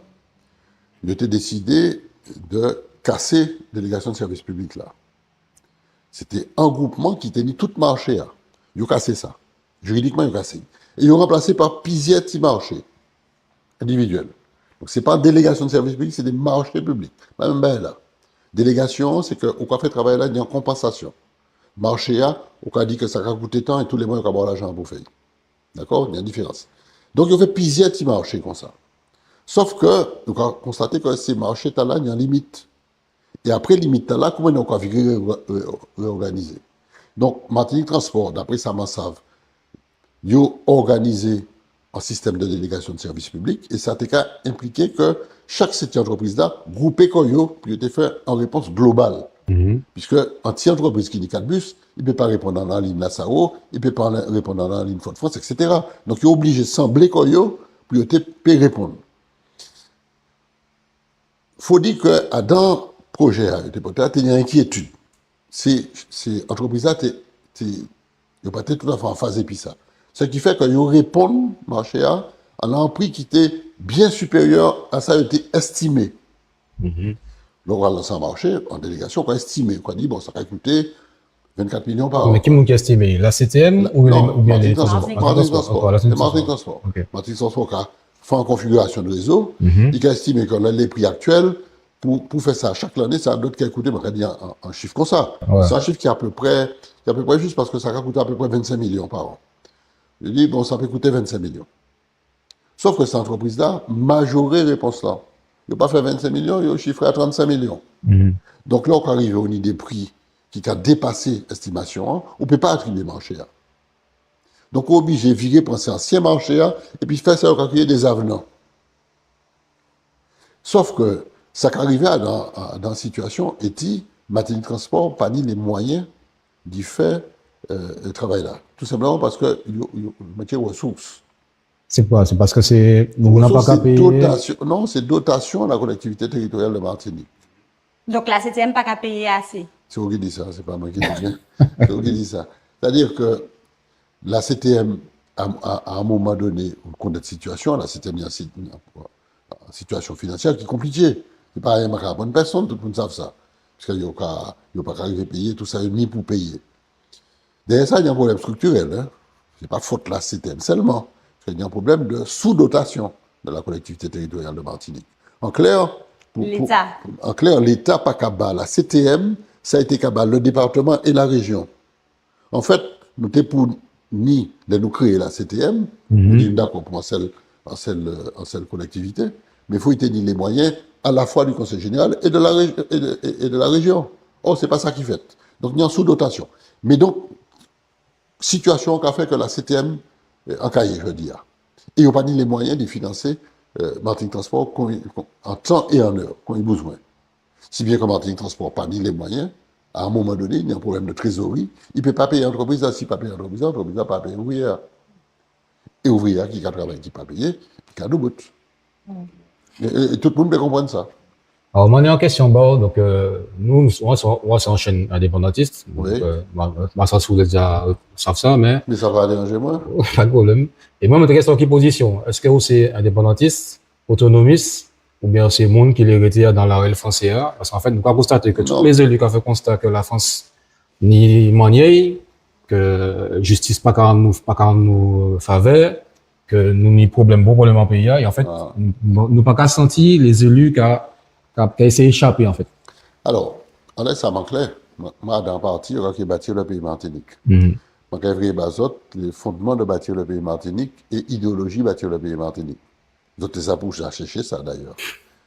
Ils ont décidé de casser la délégation de service public là. C'était un groupement qui tenait tout marché. Ils ont cassé ça. Juridiquement, ils ont cassé. Et ils ont remplacé par plusieurs petits marchés individuels. Donc, ce n'est pas une délégation de service public, c'est des marchés publics. Même ben là. Délégation, c'est qu'on a fait travailler là, il y a une compensation. Marché, on a dit que ça va coûter tant et tous les mois, on va avoir l'argent pour faire. D'accord? Il y a une différence. Donc, ils ont fait plusieurs petits marchés comme ça. Sauf que, on a constaté que ces marchés-là, il y a une limite. Et après limite là, comment on a réorganiser? Donc, Martinique Transport, d'après ça m'en savent, ils ont organisé un système de délégation de services publics et ça a impliqué que chaque cette entreprise-là, groupée comme yo, puis a fait en réponse globale. Puisque un petit entreprise qui dit 4 bus, il ne peut pas répondre dans la ligne Nassau, il ne peut pas répondre dans la ligne Fort-de-France, etc. Donc, il est obligé de sembler comme yo, puis il peut répondre. Il faut dire que dans le projet, il y a une inquiétude. Ces entreprises-là, ils n'ont pas été tout à fait en phase et ça. Ce qui fait qu'ils répondent, marché à un prix qui était bien supérieur à ça, qui était estimé. Donc, on a lancé un marché en délégation, on a estimé. On a dit, bon, ça va coûter 24 millions par an. Mais qui m'a estimé? La CTM ou bien les transports? Martinique Transport. Martinique Transport. Ok. Martinique Transport a fait en configuration de réseau. Il a estimé que les prix actuels, pour faire ça chaque année, ça a d'autres qui a coûté, on a dit un chiffre comme ça. Ouais. C'est un chiffre qui est à peu près juste parce que ça a coûté à peu près 25 millions par an. Je dis, bon, ça peut coûter 25 millions. Sauf que cette entreprise-là, majorée réponse là. Il n'a pas fait 25 millions, il a chiffré à 35 millions. Donc là, on arrive au niveau des prix qui a dépassé l'estimation, on ne peut pas attribuer marché. Donc on est obligé de virer pour un ancien marché et puis faire ça, on a créé des avenants. Sauf que ça qui arrivait dans la situation était, Martinique Transport pas ni les moyens d'y faire le travail là. Tout simplement parce que il y a ressources. C'est quoi? C'est parce que vous n'avez pas qu'à payer. Non, c'est dotation à la collectivité territoriale de Martinique. Donc, la CTM pas qu'à payer assez. C'est vous qui dit ça, c'est pas moi qui dis bien. C'est vous qui dit ça. C'est-à-dire que la CTM, à un moment donné, on connaît cette situation, la CTM est une situation financière qui est compliquée. C'est pas rien à bonne personne, tout le monde sait ça. Parce qu'il n'y a pas qu'à arriver à payer, tout ça, ni pour payer. Derrière ça, il y a un problème structurel. Hein. Ce n'est pas faute de la CTM seulement. Parce qu'il y a un problème de sous-dotation de la collectivité territoriale de Martinique. En clair, l'État pas qu'à bas. La CTM, ça a été qu'à bas le département et la région. En fait, nous t'es pour ni de nous créer la CTM, nous sommes d'accord pour en seule collectivité, mais il faut y tenir les moyens à la fois du Conseil général et de la région. Or, c'est pas ça qui fait. Donc, il y a une sous-dotation. Mais donc, situation qui a fait que la CTM, en cahier, je veux dire. Et ils n'ont pas ni les moyens de financer Martinique Transport en temps et en heure, quand ils ont besoin. Si bien que Martinique Transport n'a pas ni les moyens, à un moment donné, il y a un problème de trésorerie, il ne peut pas payer l'entreprise, s'il ne peut pas payer l'entreprise n'a pas payé l'ouvrière. Et l'ouvrière qui a travaillé, qui n'a pas payé, qui a deux bouts. Et tout le monde peut comprendre ça. Alors, moi, on est en question, bon, donc, nous, on c'est en chaîne indépendantiste. Oui. Donc, ça, vous déjà savent ça, mais Mais ça va déranger moi. pas de problème. Et moi, je me question qui position. Est-ce que vous c'est indépendantiste, autonomiste, ou bien c'est le monde qui les retire dans la réelle française? Parce qu'en fait, nous avons constaté que tous les élus qui ont fait constat que la France ni manière, que justice pas quand nous faveur, que nous ni problème, bon problème en pays, et en fait, nous pas qu'à sentir les élus qui a essayé d'échapper, en fait. Alors, on laisse ça clair. Moi, dans le parti, il y a qui bâtir le pays Martinique. Donc, les fondements de bâtir le pays Martinique et idéologie bâtir le pays Martinique. Donc, les apous, j'ai cherché ça d'ailleurs.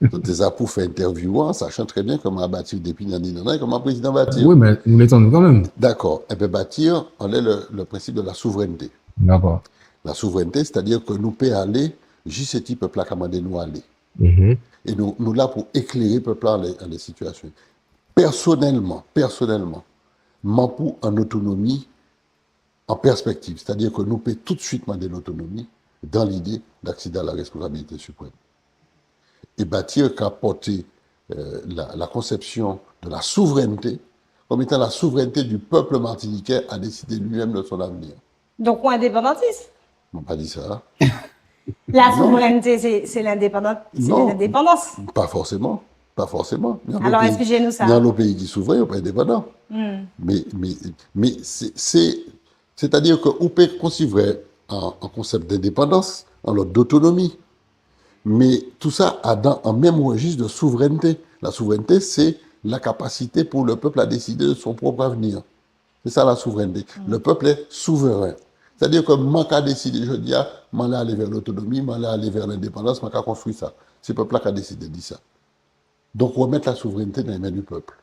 Donc, les apous fait interview en sachant très bien comment bâtir des pays et comment le président bâtir. Oui, mais nous l'étendons quand même. D'accord. Et bien, bâtir, on est le principe de la souveraineté. D'accord. La souveraineté, c'est-à-dire que nous pouvons aller, juste ce type de peuple à commander nous aller. Et nous là pour éclairer le peuple dans les situations. Personnellement, m'en en autonomie, en perspective. C'est-à-dire que nous pouvons tout de suite demander l'autonomie dans l'idée d'accéder à la responsabilité suprême. Et bâtir qu'a porté la conception de la souveraineté comme étant la souveraineté du peuple martiniquais à décider lui-même de son avenir. Donc, ou indépendantiste? On n'a pas dit ça. La souveraineté, c'est l'indépendance. Pas forcément. Pas forcément. Alors, expliquez-nous ça. Dans nos pays qui s'ouvrent, on n'est pas indépendant. Mais c'est-à-dire qu'on peut considérer un concept d'indépendance, en l'autre d'autonomie. Mais tout ça a un même registre de souveraineté. La souveraineté, c'est la capacité pour le peuple à décider de son propre avenir. C'est ça la souveraineté. Le peuple est souverain. C'est-à-dire que moi qui a décidé, je dis, moi là aller vers l'autonomie, moi là aller vers l'indépendance, moi qui a construit ça. C'est le peuple qui a décidé de dire ça. Donc remettre la souveraineté dans les mains du peuple.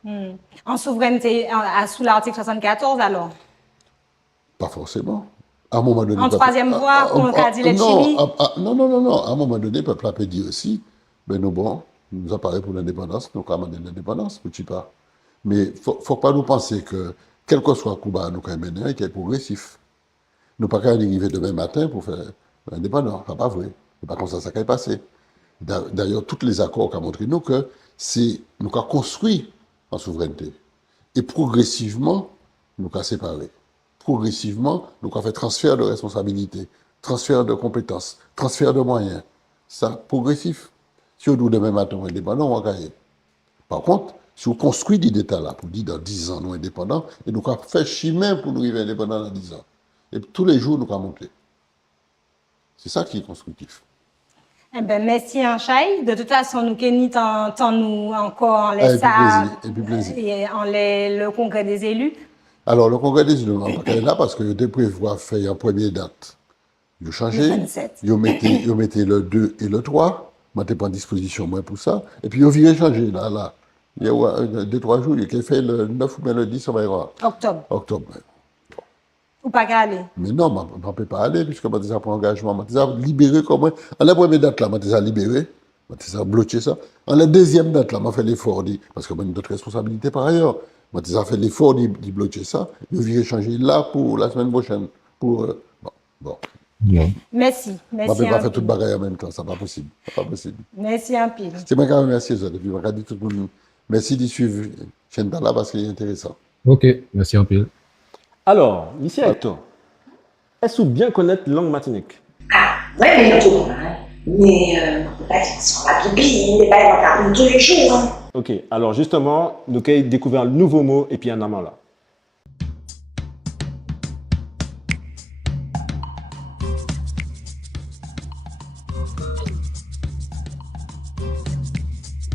En souveraineté, sous l'article 74 alors? Pas forcément. À un moment donné. En troisième voie, comme on a dit les Chili? Non. À un moment donné, le peuple a dit aussi, ben nous bon, nous apparaît pour l'indépendance, nous avons demandé l'indépendance, petit pas. Mais il ne faut pas nous penser que, quel que soit le combat, nous avons mené, qu'il est progressif. Nous ne pouvons pas arriver demain matin pour faire l'indépendance. Ce n'est pas vrai. Ce n'est pas comme ça qui est passé. D'ailleurs, tous les accords ont montré nous que nous avons construit en souveraineté. Et progressivement, nous avons séparé. Progressivement, nous avons fait transfert de responsabilité, transfert de compétences, transfert de moyens. Ça, progressif. Si on dit demain matin indépendant, on va gagner. Par contre, si on construit l'idée là pour dire dans 10 ans nous indépendants, et nous avons fait chemin pour nous arriver indépendants dans 10 ans. Et tous les jours, nous avons monté. C'est ça qui est constructif. Eh ben, merci, Anchaï. De toute façon, nous qu'en nous encore en laisse ça. Et puis plaisir. Et en le congrès des élus. Alors, le congrès des élus, on va pas là parce que j'ai prévu à faire une première date. Ils ont changé. Ils mettaient le 2 et le 3. Moi, je prends disposition moi pour ça. Et puis, ils ont viré changer là. Il y a 2-3 jours, il a fait le 9 ou bien le 10, on va y voir. Octobre. Ou pas qu'à aller? Mais non, on ne peut pas aller, puisque je prends engagement. Je vais libérer comment. En la première date, là, je vais libérer. Je vais bloquer ça. En la deuxième date, là, je fait l'effort, parce que j'ai d'autres responsabilités par ailleurs. Je vais fait l'effort de bloquer ça. Je vais changer là pour la semaine prochaine. Bon. Merci. Je ne peux pas faire toute bagaille en même temps, ça n'est pas possible. Merci un peu. C'est moi qui remercie les autres. Et puis, je dis tout le monde, merci de suivre chaîne là parce qu'il est intéressant. Ok, merci un peu. Alors, ici Hector, est-ce que vous bien connaître la langue martinique? Ouais, mais tout, mais on peut pas dire sur la Bible, on n'est pas dans tous les jours. Hein. Ok, alors justement, nous avons découvert un nouveau mot et puis un amant là.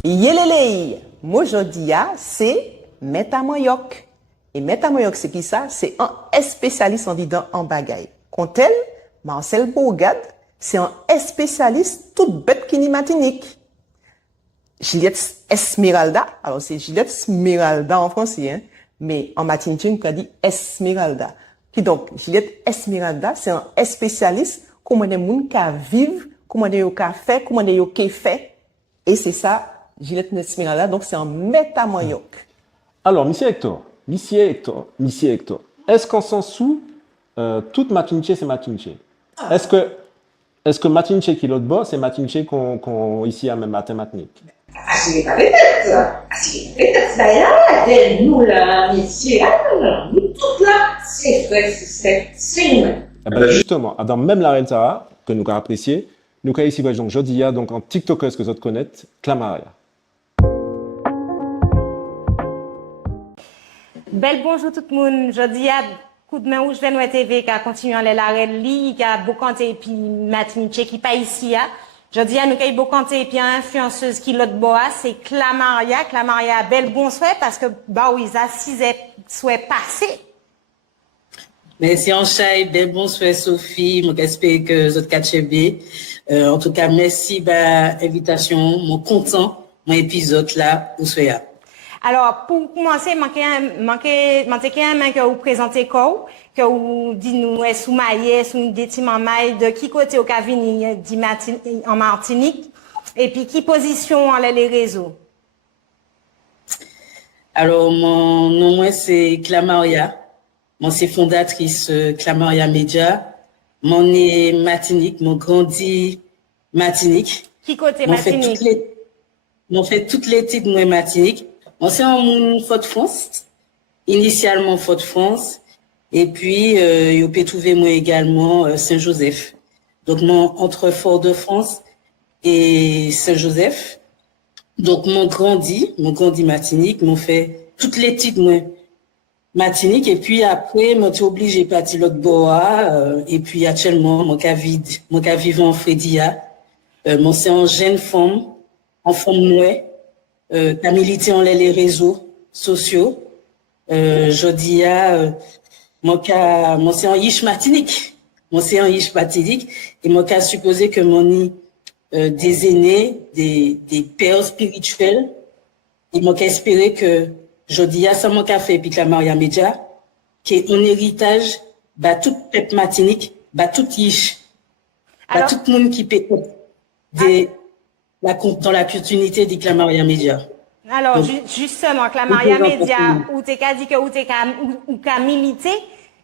Yelelei, moi je dis c'est métamoyoc. Et métamoyoc, c'est qui ça? C'est un spécialiste en bagaille. Contel, Marcel Bourgade, c'est un spécialiste toute bête qui ni matinique. Juliette Esmeralda, alors c'est Juliette Esmeralda en français, hein, mais en matinique, on dit Esmeralda. Qui donc, Juliette Esmeralda, c'est un spécialiste comment les gens vivent, comment ils fait, comment ils fait. Et c'est ça, Gillette Nesmeralda, donc c'est un métamoyoc. Alors, monsieur Hector, est-ce qu'on s'en sous toute Matinche, c'est Matinche? Est-ce que Matinche qui est l'autre bord, c'est Matinche qu'on ici à même mathématique? C'est pas peut-être. C'est peut-être. D'ailleurs, nous, là, ici, nous, tout là, c'est vrai, c'est nous. Eh ben, justement, dans même la Rentara, que nous avons apprécié, nous avons ici, donc, Jodia, donc en TikToker, ce que vous autres connaissez, Clamaria. Bel bonjour tout le monde. Je dis à coup de main où je vais nous TV qui a continué à l'arrêt li, qui a beaucoup et puis Matiniche qui pas ici. Je dis à nous qu'il y a beaucoup et puis influenceuse qui l'autre bois, c'est Clamaria. Clamaria, bel bon souhait parce que bah oui, ça 6 souhait passé. Merci Anchaï, bel bon souhait Sophie, moi j'espère que vous êtes catchés. En tout cas, merci bah invitation, mon content mon épisode là où souhait. Alors, pour commencer, manquer un main que vous présentez quoi, que vous dites nous, est sous maille, sous des petits mailles, de qui côté au Cavini, en Martinique, et puis qui position en les réseaux? Alors, mon nom, moi, c'est Clamaria. Moi, c'est fondatrice Clamaria Media. Mon est Martinique, mon grandi Martinique. Qui côté Martinique? Mon fait toutes les titres, moi, Martinique. On s'est en Fort-de-France, initialement Fort-de-France, et puis on peut trouver moi également Saint-Joseph. Donc entre Fort-de-France et Saint-Joseph. Donc mon grandi Martinique, m'ont fait toutes les titres moi Martinique, et puis après m'ont été obligé de partir l'autre bois, et puis actuellement mon cas vivant en Fredia, mon c'est en jeune femme, en forme nouée. T'as milité en les réseaux sociaux. Je dis mon c'est en Yish Martinique. Et mon cas supposé que mon des aînés, des pères spirituels. Et mon cas espéré que je dis ça mon cas fait puis Clamaria Media, qui est un héritage, bah tout peuple Martinique, bah tout Yish, bah tout le monde qui peut dans la continuité de Clamaria Media. Alors, justement, Clamaria Media, où t'es dit que où t'as milité,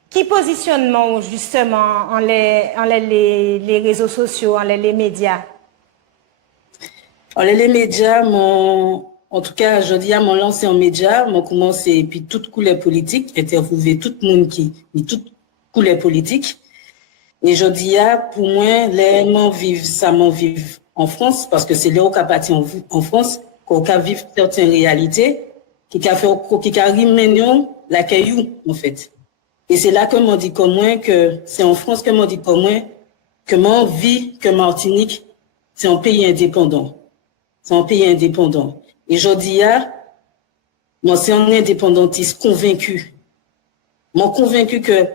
qui positionnement, justement, en les réseaux sociaux, en les médias? En les médias, en tout cas, je dis à mon lancé en médias, mon commencé, puis toute couleur politique, interviewer tout le monde qui toute couleur politique. Et je dis pour moi, les m'en vivent en France, parce que c'est là où parti en France, qu'on a vivre certaines réalités, qui a rimené la caillou, en fait. Et c'est là que m'on dit comme moi que, c'est en France que m'on dit comme moi, que m'on vit que Martinique, c'est un pays indépendant. C'est un pays indépendant. Et je dis moi, c'est un indépendantiste convaincu. Moi, convaincu que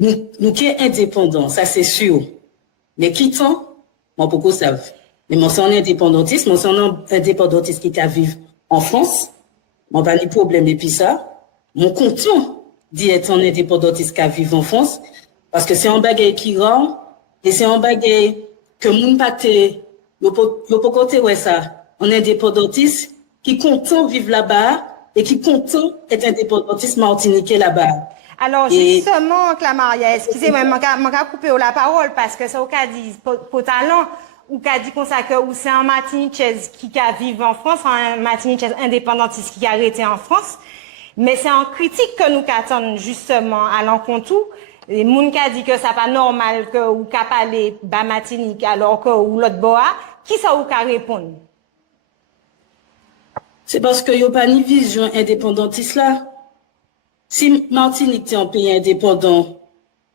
nous qui est indépendants, ça c'est sûr. Mais qui tant, moi, beaucoup savent. Mais moi, c'est un indépendantiste, moi, c'est un indépendantiste qui vivre en France. Moi, pas de problème. Et puis ça, mon content d'y être un indépendantiste qui vivre en France, parce que c'est un bagage qui rend, et c'est un bagage que moun pate, yo pas côté ouais ça, un indépendantiste qui content vivre là-bas, et qui content être indépendantiste martiniquais là-bas. Alors, justement, Clamaria, excusez-moi, je vais couper la parole, parce que ça, au cas dit, pour talent, ou qu'a dit comme ça que ou c'est un Martiniquais qui a vécu en France, un Martiniquais indépendantiste qui a arrêté en France, mais c'est en critique que nous attendons justement à l'encontre. Les gens qui a dit que ça pas normal que ou qu'a parlé bas Martinique alors que ou l'autre bois, qui ça ou qu'a répondre? C'est parce que y a pas ni vision indépendantiste là. Si Martinique est un pays indépendant,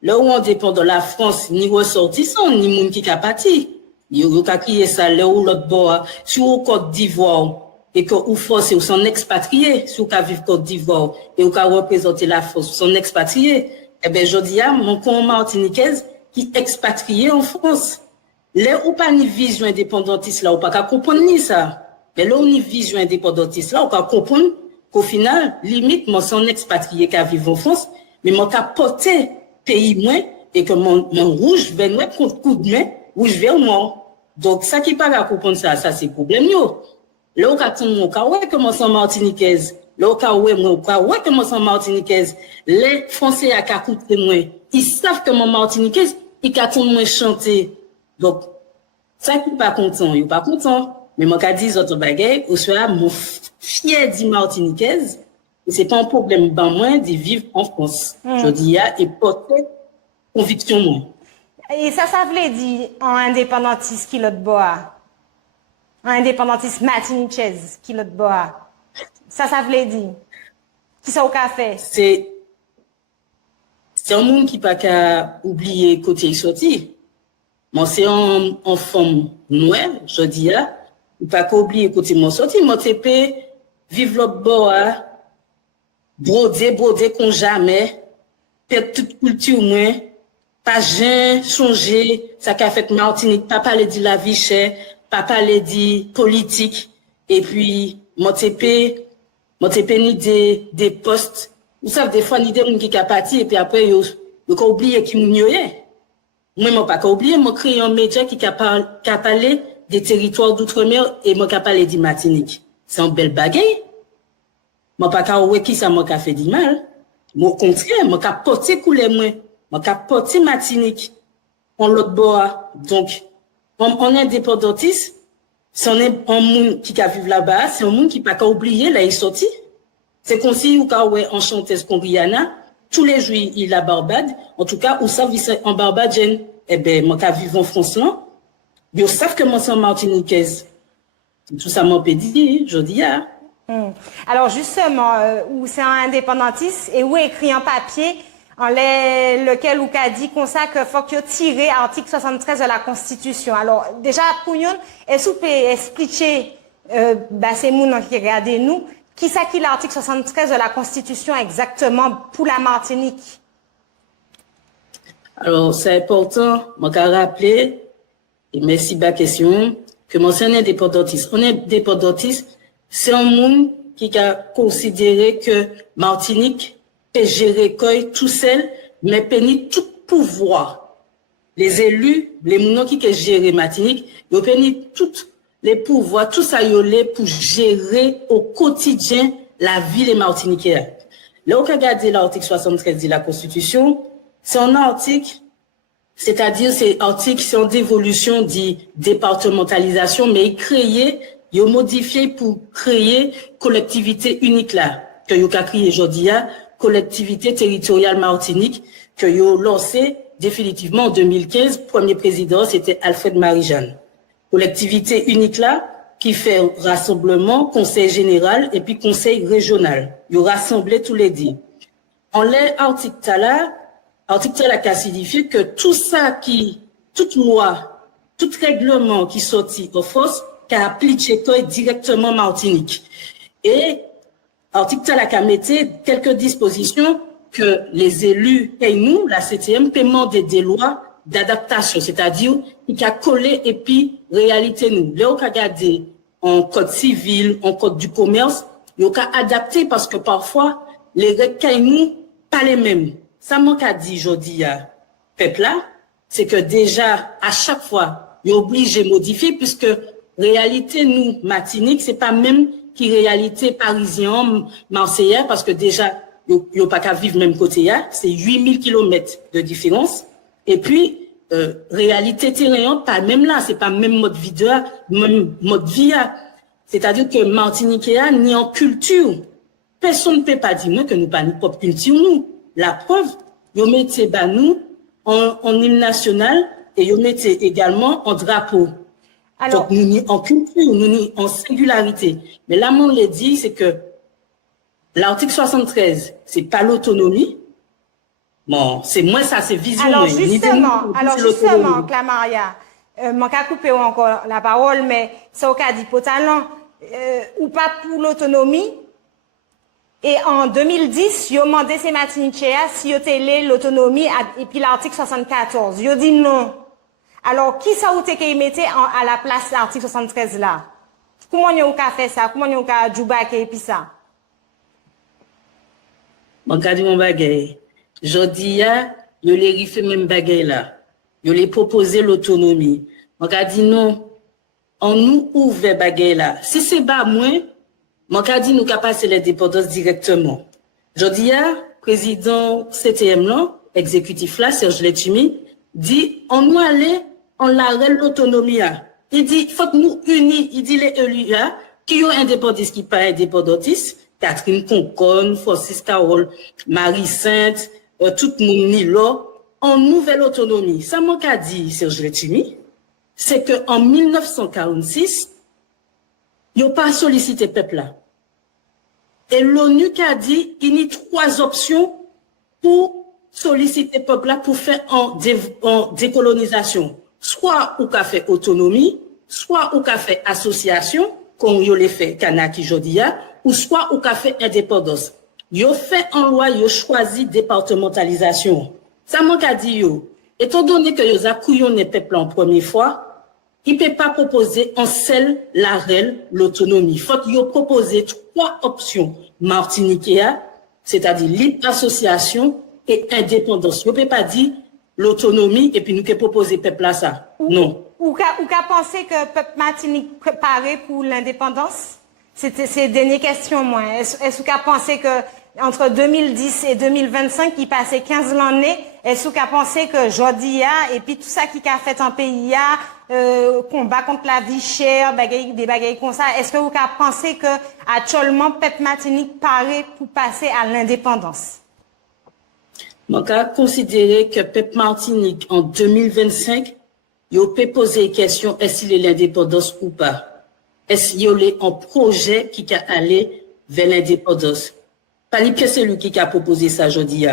là où indépendant la France, ni ressortissant, ni moun qui a parti. Yo ka crier ça là où l'autre bord sur Côte d'Ivoire et que ou force ou son expatrié sur ka vivre Côte d'Ivoire et ou ka représenter la France son expatrié. Eh ben je dis mon con martiniquaise qui expatrié en France. Là ou pas ni vision indépendantiste là ou pas ka comprendre ni ça. Mais là où ni vision indépendantiste là ou ka comprendre qu'au final limite mon son expatrié qui vivre en France mais mon ka porter pays moins et que mon rouge vient contre coup de main, rouge vers mort. Donc, ça qui pas à comprendre ça c'est problème, yo. Là, on a mon cas, ouais, comment ça martiniquaise. Là, on a mon cas, ouais, comment ça martiniquaise. Les Français à écouté moi, ils savent que mon martiniquaise, ils ont moins chanter. Donc, ça qui pas content, ils pas content. Mais mon cas dit autres bagages, ou soit mon fier dit martiniquaise, et c'est pas un problème ben moi de vivre en France. Je dis et porter conviction moi. Et ça veut dire en indépendantiste qui l'autre bois. En indépendantiste matinichaise qui l'autre bois. Ça veut dire. Qui ça au café? C'est un monde qui pas qu'à oublier côté il sorti. Moi c'est en forme noire, je dis là, pas qu'à oublier côté mon sorti, mon TP vivre l'autre bois. Broder qu'on jamais, perdre toute culture moins, pas jamais changer, ça qu'a fait Martinique, pas parler de la vie chère, pas parler de politique, et puis, mon TP ni des postes, vous savez, des fois, ni des gens qui sont partis, et puis après, ils ont oublié qui m'ont moi, je pas oublié, moi, créé un média qui a parlé des territoires d'outre-mer, et moi, qui a parlé de Martinique. C'est un bel bagage. Moi pas ka ouais qui ça m'a fait du mal. Moi au contraire, moi ka porter couler moi ka porter Martinique en l'autre bois. Donc on est indépendantiste, c'est un monde qui ka vivre là-bas, c'est un monde qui pas ka oublier là il sorti. C'est comme si ou ka ouais enchanteuse con Guyana, tous les jours il la Barbade, en tout cas ou ça vit en Barbade, eh ben moi ka vivre en France là. Ils savent que moi c'est martiniquaise. Tout ça m'a dit, je dis ah. Alors justement, où c'est un indépendantiste et où écrit en papier en lequel ou qu'a dit comme ça que faut que tirer article 73 de la Constitution. Alors déjà pour nous, est-ce que vous pouvez expliquer c'est nous qui regardez nous qui ça qui l'article 73 de la Constitution exactement pour la Martinique? Alors c'est important, moi qu'à rappeler et merci la question que mon c'est un indépendantiste. On est indépendantiste. C'est un monde qui a considéré que Martinique peut gérer tout seul, mais pénit tout pouvoir. Les élus, les gens qui gèrent Martinique, ils pénit tout les pouvoirs, tout ça pour gérer au quotidien la vie des Martiniquais. Là, on regarde l'article 73 de la Constitution, c'est un article, c'est-à-dire c'est article, c'est une dévolution de départementalisation, mais il créé ils ont modifié pour créer collectivité unique là, que ils ont créé aujourd'hui, collectivité territoriale Martinique, que ils ont lancé définitivement en 2015. Premier président, c'était Alfred Marie-Jeanne. Collectivité unique là, qui fait rassemblement, conseil général et puis conseil régional. Ils ont rassemblé tous les dix. En l'article là a signifié que tout ça toute loi, tout règlement qui sortit en force, qui a appliqué directement Martinique. Et l'article a mis quelques dispositions que les élus et nous, la CTM, paiement des lois d'adaptation, c'est-à-dire qui a collé et puis réalité nous. Là, on a regardé en code civil, en code du commerce, on a adapté parce que parfois les règles nous pas les mêmes. Ça manque à dire aujourd'hui à peuple là, c'est que déjà à chaque fois, il est obligé de modifier puisque réalité, nous, Martinique, c'est pas même qui réalité parisienne, marseillaise, parce que déjà, y'ont pas qu'à vivre même côté là, c'est 8000 kilomètres de différence. Et puis, réalité terrain, pas même là, c'est pas même mode vie même mode vie. C'est-à-dire que Martinique ni en culture. Personne ne peut pas dire nous que nous pas notre propre culture, nous. La preuve, y'ont mettez nous en hymne national et y'ont mettez également en drapeau. Alors, donc, nous ni en culture, nous ni en singularité. Mais là, on l'a dit, c'est que l'article 73, c'est pas l'autonomie. Bon, c'est moins ça, c'est vision. Alors justement, Clamaria, mon cas coupé encore la parole, mais ça au cas dit potalan, ou pas pour l'autonomie. Et en 2010, ils ont demandé ces Martiniquais si ils ont l'autonomie et puis l'article 74. Ils ont dit non. Alors, qui ça ou te qui mettait à la place l'article 73 là? Comment ils ont fait ça? Comment ils ont fait et puis ça? Mon cas dit mon bagay. Je dis, yo les rifé même bagaille là. Yo les proposé l'autonomie. On a dit non, on nous ouvre bagaille là. Si c'est pas moins, on a dit nous capable passer l'indépendance directement. Jodi a président CTM là, exécutif là, Serge Letchimi, dit on nous aller, on l'arrête l'autonomie là. Il dit faut que nous unis, il dit les élus là, qui ont indépendantistes, qui pas indépendantistes, Catherine Concon, Francis Carole, Marie-Sainte, tout le monde ni là, en nouvelle autonomie. Ça m'a qu'a dit Serge Letchimi, c'est que en 1946, ils n'ont pas sollicité le peuple là. Et l'ONU a dit qu'il y a 3 options pour solliciter le peuple là pour faire en décolonisation. Soit ou qu'a fait autonomie, soit ou qu'a fait association, comme yo les fait Kanaki Jodia, ou soit ou qu'a fait indépendance. Yo fait en loi, yo choisi départementalisation. Ça manque dit yo. Étant donné que yo a couillonné peuple en première fois, il peut pas proposer en seul la REL, l'autonomie. Faut yo proposer 3 options. Martiniquea, c'est-à-dire libre association et indépendance. Yo peut pas dire l'autonomie et puis nous que proposer peuple là ça. Non. Ou qu'a pensé que peuple Martinique préparé pour l'indépendance? C'est dernière question, moi. Est-ce qu'a pensé que entre 2010 et 2025, il passait 15 l'année, est-ce qu'a pensé que Jodia et puis tout ça qui a fait en pays, combat contre la vie chère, des bagailles comme ça, est-ce que vous avez pensé que actuellement, peuple Martinique paraît pour passer à l'indépendance? Moi, je considère que peuple Martinique en 2025, il peut poser une question, est-ce qu'il est l'indépendance ou pas? Est-ce qu'il y a un projet qui a allé vers l'indépendance? Pas que c'est lui qui a proposé ça aujourd'hui.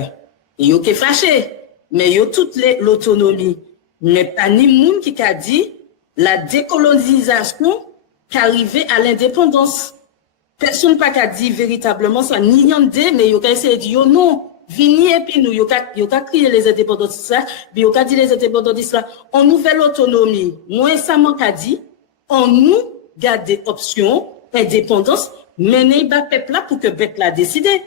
Il est fâché, mais il y a toute l'autonomie. Mais pas ni monde qui a dit la décolonisation qui arrivait à l'indépendance. Personne n'a pas dit véritablement ça, ni yandé, mais il a essayé de dire non. Vini et puis nous, il a crié les indépendantistes là, puis il a dit les indépendantistes là, en nouvelle autonomie. Moi, ça m'a dit, on nous garde des options, indépendance, mener le peuple là pour que le peuple a décidé. Le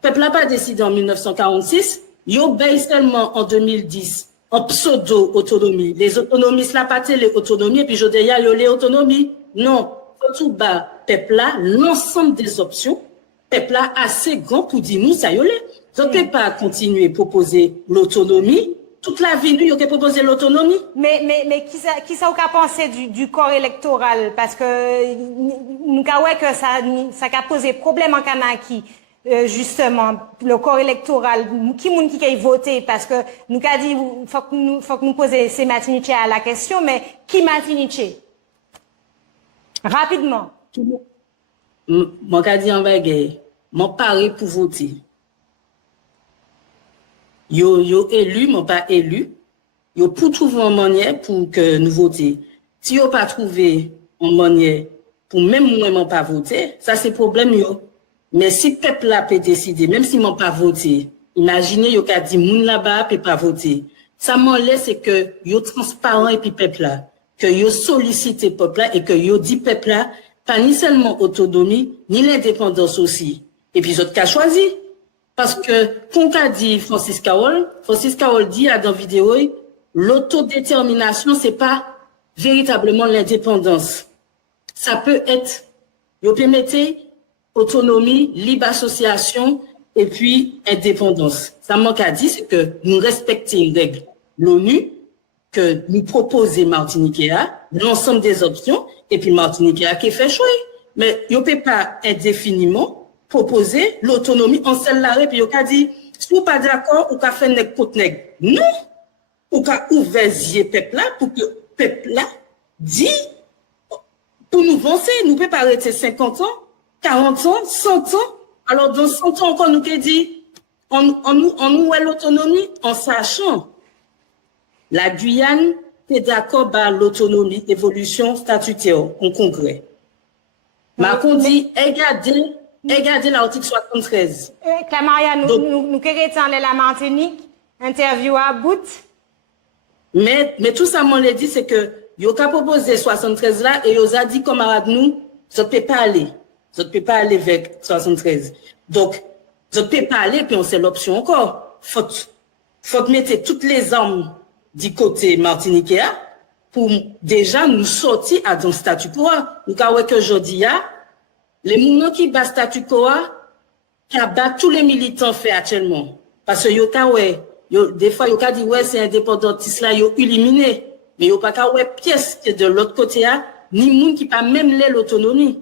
peuple n'a pas décidé en 1946, il obéit seulement en 2010, en pseudo-autonomie. Les autonomistes là, pas les autonomies, et puis je dis, il y a les autonomies. Non, tout bas, peuple là, l'ensemble des options, peuple là assez grand pour dire nous, ça y est. On ne peut pas continuer à proposer l'autonomie. Toute la vie, nous, on peut proposer l'autonomie. Mais qui ça a pensé du corps électoral? Parce que nous avons que ça a posé problème en Kanaki. Justement, le corps électoral, qui a voté? Parce que nous avons dit, faut que nous posions ces Martiniquais à la question, mais qui Martiniquais? Rapidement. Moi, je dis en bagaille, mon pari pour voter. Yo élu, mais pas élu. Yo pour trouver une manière pour que nous votions. Si yo pas trouvé une manière pour même moi pas voter, ça c'est problème yo. Mais si peuple là peut décider, même si m'ont pas voté, imaginez yo qu'a dit moun là-bas peut pas voter. Ça m'en laisse c'est que yo transparent et puis peuple là, que yo sollicite peuple là et que yo dit peuple là pas ni seulement autonomie, ni l'indépendance aussi. Et puis autres qu'a choisi. Parce que, comme qu'a dit Francis Carole dit dans la vidéo, l'autodétermination, c'est pas véritablement l'indépendance. Ça peut être, vous permettez, autonomie, libre association, et puis indépendance. Ça manque à dire, c'est que nous respectons une règle. L'ONU, que nous proposons Martiniquea, l'ensemble des options, et puis Martiniquea qui fait choix. Mais vous ne pouvez pas indéfiniment proposer l'autonomie en celle là puis on a dit si vous pas d'accord ou qu'a fait nèg contre nèg non ou qu'a ouvert yeux peuple là pour que peuple là dit pour nous avancer nous peut pas arrêter 50 ans 40 ans 100 ans alors dans 100 ans encore nous que dit on nous l'autonomie en sachant la Guyane est d'accord par l'autonomie évolution statutaire en congrès Macron dit regardez l'article 73. Clamaria, nous querons la Martinique, interview à bout. Mais tout ça, mon dit, c'est que, yo ka proposé 73 là, et yo a dit, camarades nous, ça ne peut pas aller. Ça ne peut pas aller vers 73. Donc, ça ne peut pas aller, puis on sait l'option encore. Faut faut mettre toutes les armes du côté martiniquais pour déjà nous sortir à un statu quo. Nous avons que aujourd'hui, les mouvements qui battent statu quo, qui abattent tous les militants fait actuellement. Parce que des fois, ils dit ouais, c'est indépendantiste là, ils ont éliminé. Mais ils n'ont pas qu'à pièce que de l'autre côté, ni monde qui pas même l'autonomie.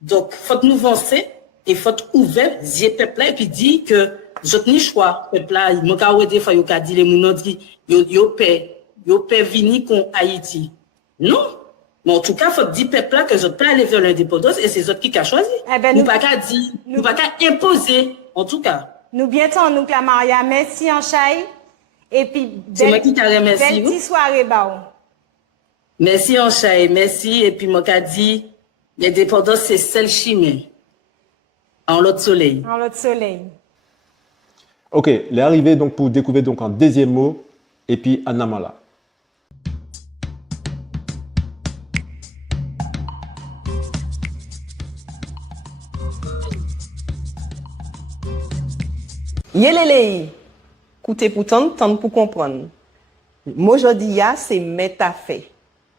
Donc, faut nous avancer et faut ouvrir les peuple et puis dire que j'autre ni choix peuple là, il manque des fois ils dit les moun dit yo paix venir con Haïti. Non. Mais en tout cas, faut dire peuple là que j'autre pas aller vers l'indépendance et c'est autres qui a choisi. Eh ben, nous pas qu'à dire, nous pas qu'à imposer en tout cas. Nous bientôt nous la Maria, merci en chai et puis c'est moi qui t'a remercié. Belle petite soirée ba. Merci en chai, merci et puis moi qu'a dit l'indépendance c'est celle chimée. En l'autre soleil. En l'autre soleil. Ok, les arrivés donc pour découvrir donc un deuxième mot et puis Anamala. Yelele, écoutez pour tendre pour comprendre. Moi, je dis, c'est métafait.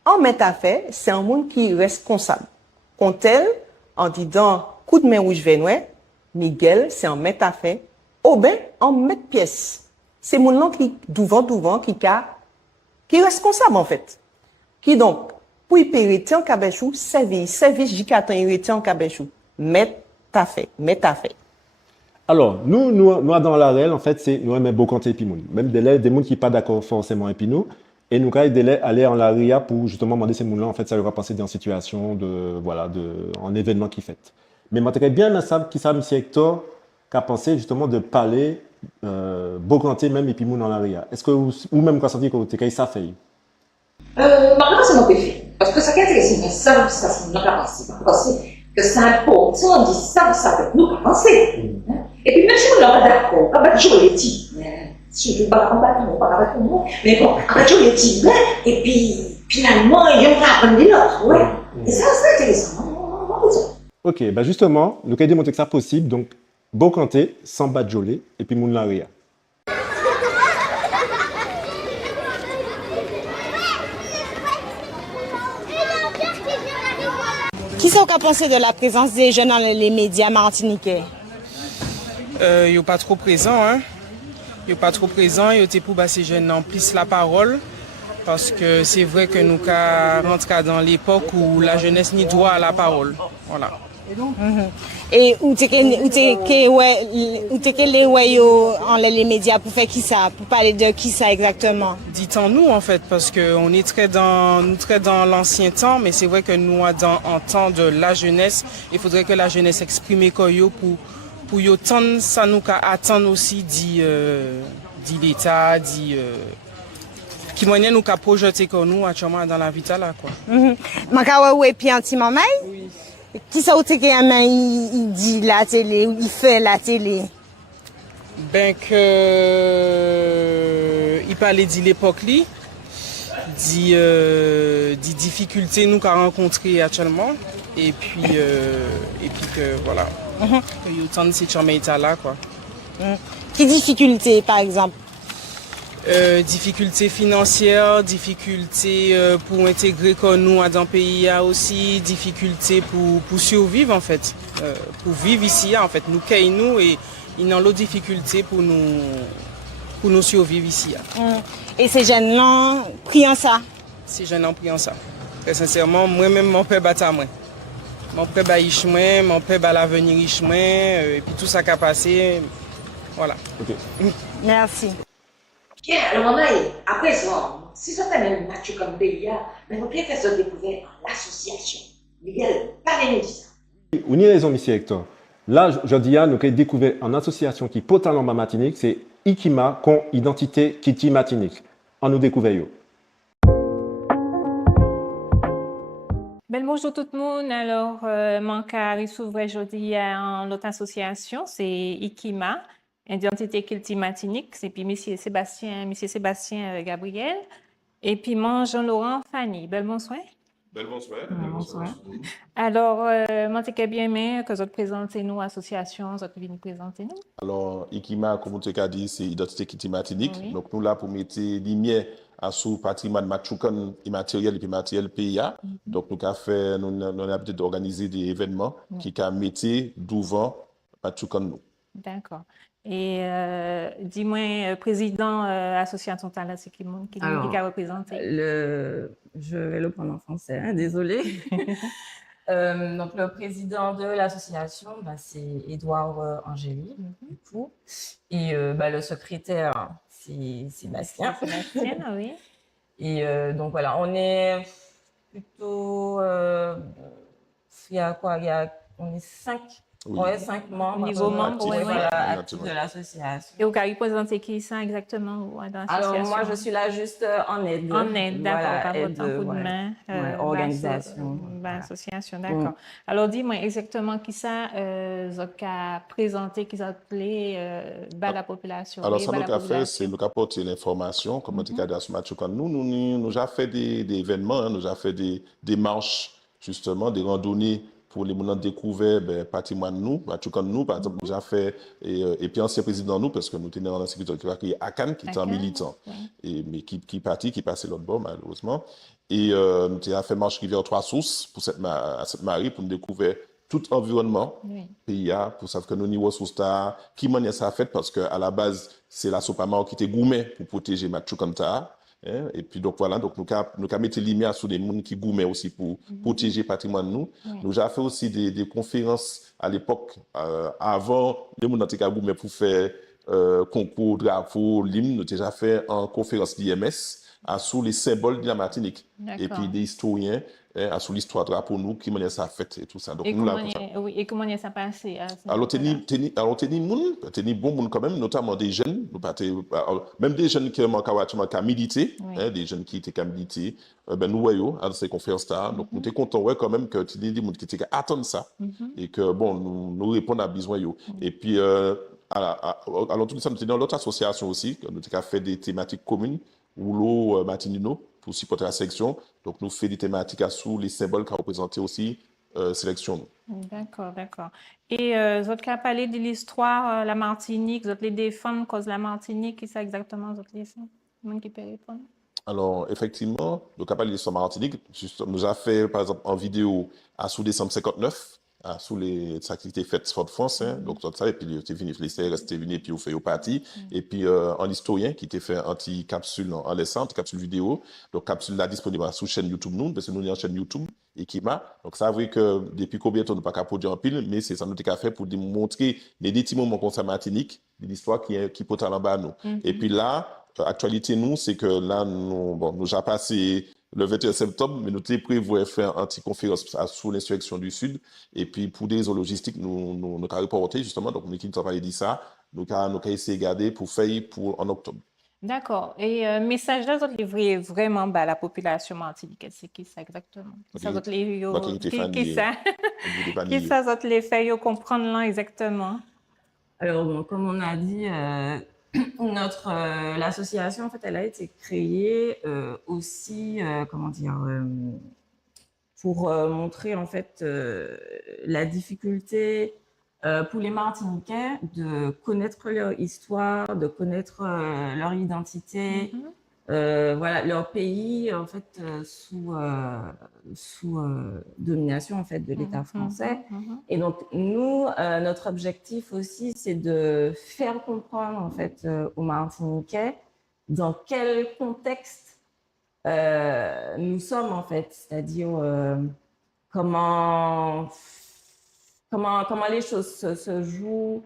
En métafait, c'est un monde qui est responsable. Quand elle, en disant coup de main où je vais, Miguel, c'est un métafait. Aubin, en mètre pièce. C'est mon nom qui, devant, qui est responsable, en fait. Qui donc, pour y payer en cabechou, service, J4 en cabechou. Métafait. Alors, nous dans la réelle, en fait, c'est nous aimons beaucoup et puis moun. Même des gens qui pas d'accord forcément et puis nous. Et nous, quand ils aller en la RIA pour justement demander ces gens-là, en fait, ça leur a pensé dans une situation en événement qui fait. Mais moi, je bien savoir qui ça, M. Hector, qui a pensé justement de parler Bocanté même et puis moun dans la RIA. Est-ce que ou même quand senti que tu as ça fait? Maintenant, c'est mon péché. Parce que ça qui est intéressant, ça, c'est notre pensée. Parce que c'est important de ça peut nous penser. Et puis, même si on n'est pas d'accord, on va jouer les types. Si je ne veux pas combattre, on va pas combattre tout le monde. Mais bon, on va jouer les types. Et puis, finalement, il y a un apprendre de l'autre. Ouais. Et ça, c'est intéressant. Ok, bah justement, nous avons démontré que ça possible. Donc, Bocanté, Samba Jolé, et puis Moun Laria. Qui sont qu'à penser de la présence des jeunes dans les médias martiniquais? Ils sont pas trop présents, hein. Ils sont pas trop présents. Ils étaient pour ces jeunes en plus la parole. Parce que c'est vrai que nous rentrons dans l'époque où la jeunesse n'y droit à la parole. Voilà. Et où t'es que les médias pour faire qui ça, pour parler de qui ça exactement? Dites-en-nous en fait, parce que on est très dans l'ancien temps, mais c'est vrai que nous en temps de la jeunesse, il faudrait que la jeunesse exprime quoi pour y autant ça nous attendre aussi dit l'État, qui moyen nous projeter comme nous actuellement dans la vie là quoi. Makawa et puis anti maman. Oui. Qui ça il dit la télé, il fait la télé? Ben que il parlait de l'époque li, des difficultés nous qu'a rencontré actuellement et puis que voilà. Il y a autant de ces état là quoi. Quelles difficultés par exemple? Difficultés financières, difficultés pour intégrer comme nous dans le pays, aussi difficultés pour survivre en fait, pour vivre ici en fait, nous cueillons nous et ils ont l'autre difficulté pour nous survivre ici. Et ces jeunes-là prient ça? Ces jeunes-là prient ça. Très sincèrement, moi-même mon père bat à moi. Mon père bat chemin, mon père bat l'avenir chemin, et puis tout ça qui a passé, voilà. Okay. Merci. Bien, alors à présent, si ça t'amène Mathieu comme pays, mais nous pouvons faire se découvrir l'association. Miguel, parlez-nous de ça. Vous avez raison, M. Hector. Là, je dis à nous avons découvert une association qui est potalement en Martinique, c'est Ikima, con identité Kiti Martinique. On nous découvre. Bonjour tout le monde. Alors, mon carré s'ouvre aujourd'hui en l'autre association, c'est Ikima. Identité Kilti Martinique, c'est puis Monsieur Sébastien Gabriel, et puis moi Jean-Laurent Fanny. Bel bonsoir. Bonsoir. Bonsoir. Alors, moi, c'est bien aimé que vous présentez nous, association, vous venez présenter nous. Alors, IKIMA, comme tu as dit, c'est Identité Kiti Martinique. Oui. Donc, nous là pour mettre lumière à ce patrimoine matchoukan immatériel et puis matériel PIA. Donc, nous avons fait, nous avons l'habitude d'organiser des événements qui ont mis devant matchoukan nous. D'accord. Et dis-moi, président association Talent, c'est qui a représenté? Je vais le prendre en français, hein, désolé. Donc, le président de l'association, c'est Édouard Angéli, du coup. Et le secrétaire, c'est Sébastien. Sébastien, oui. Et donc, voilà, on est plutôt... on est 5. Oui. Ouais, 5 membres. Niveau membre, oui. Actifs de l'association. Et vous avez représenté qui ça exactement dans l'association? Alors, moi, je suis là juste en aide. En aide, d'accord, voilà, pas votre coup de main. Organisation. Association, d'accord. Alors, dis-moi exactement qui ça, vous avez présenté, qui ça plaît, la population. Alors, ça, nous avons fait, c'est nous avons apporté l'information, comment tu as dit à ce match. Nous avons fait des événements, nous avons fait des marches, justement, des randonnées pour les gens découvrir patrimoine nous, par exemple, nous avons fait, et puis ancien président nous, parce que nous tenions dans la sécurité qui est Akan, qui était un militant, mais qui passait l'autre bord, malheureusement. Et nous avons fait marche rivière Trois Sources pour cette marée, pour nous découvrir tout environnement, PIA, pour savoir que nous n'y ressources qui manière ça a fait, parce que à la base, c'est la Sopama qui était gourmet pour protéger Matchoukanta. Et puis donc voilà, donc nous avons mis les lumières sur des gens qui gourmet aussi pour protéger le patrimoine nous. Nous avons fait aussi des conférences à l'époque, avant les gens qui gourmet pour faire concours, drapeau, l'hymne. Nous avons déjà fait en conférence d'IMS sur les symboles de la Martinique. Et puis des historiens sur l'histoire drapeau nous, qui manière ça a fait et tout ça. Donc, et comment ça passe? Alors, t'es bon monde quand même, notamment des jeunes, même des jeunes qui ont milité, des jeunes qui étaient milité, nous voyons à ces conférences-là. Donc, nous t'es content, quand même, que tu dis des gens qui étaient attendre ça, et que, bon, nous répondons à besoin, Et puis, alors, tout ça, nous étions dans l'autre association aussi, nous avons fait des thématiques communes, Rouleau, Martinino, pour supporter la sélection. Donc, nous faisons des thématiques sous les symboles qui représentent aussi sélection. D'accord. Et vous avez parlé de l'histoire, la Martinique, vous avez les défendre cause la Martinique, qui ça exactement, vous avez ça? Le monde qui peut répondre? Alors, effectivement, le cas de l'histoire Martinique, nous a fait, par exemple, en vidéo à sous décembre 59, sous les activités faites Fort France, donc tout ça, et puis il venu les CRS, venu, et puis on fait au parti, et puis un historien qui était fait anti-capsule en laissant, anti-capsule vidéo, donc capsule là disponible sur chaîne YouTube nous, parce que nous, on est en chaîne YouTube, IKIMA, donc ça veut dire que depuis combien de temps nous pas qu'à produire en pile, mais c'est ça nous a fait pour démontrer les petits moments comme ça Martinique, de l'histoire qui peut en bas nous. Et puis là, actualité nous, c'est que là, nous avons passé le 21 septembre, mais nous avons prévu faire une anti-conférence sous l'insurrection du Sud. Et puis, pour des raisons logistiques, nous avons reporté, justement. Donc, l'équipe nous a dit ça. Nous avons essayé de garder pour faire en octobre. D'accord. Et message là, vous avez livré vraiment à la population martiniquaise. C'est qui ça exactement? Qui ça, vous les fait comprendre là exactement? Alors, bon, comme on a dit, l'association, en fait, elle a été créée aussi, pour montrer, en fait, la difficulté pour les Martiniquais de connaître leur histoire, de connaître leur identité, leur pays, en fait, sous domination, en fait, de l'État français. Et donc, nous, notre objectif aussi, c'est de faire comprendre, en fait, aux Martiniquais dans quel contexte nous sommes, en fait, c'est-à-dire comment les choses se jouent,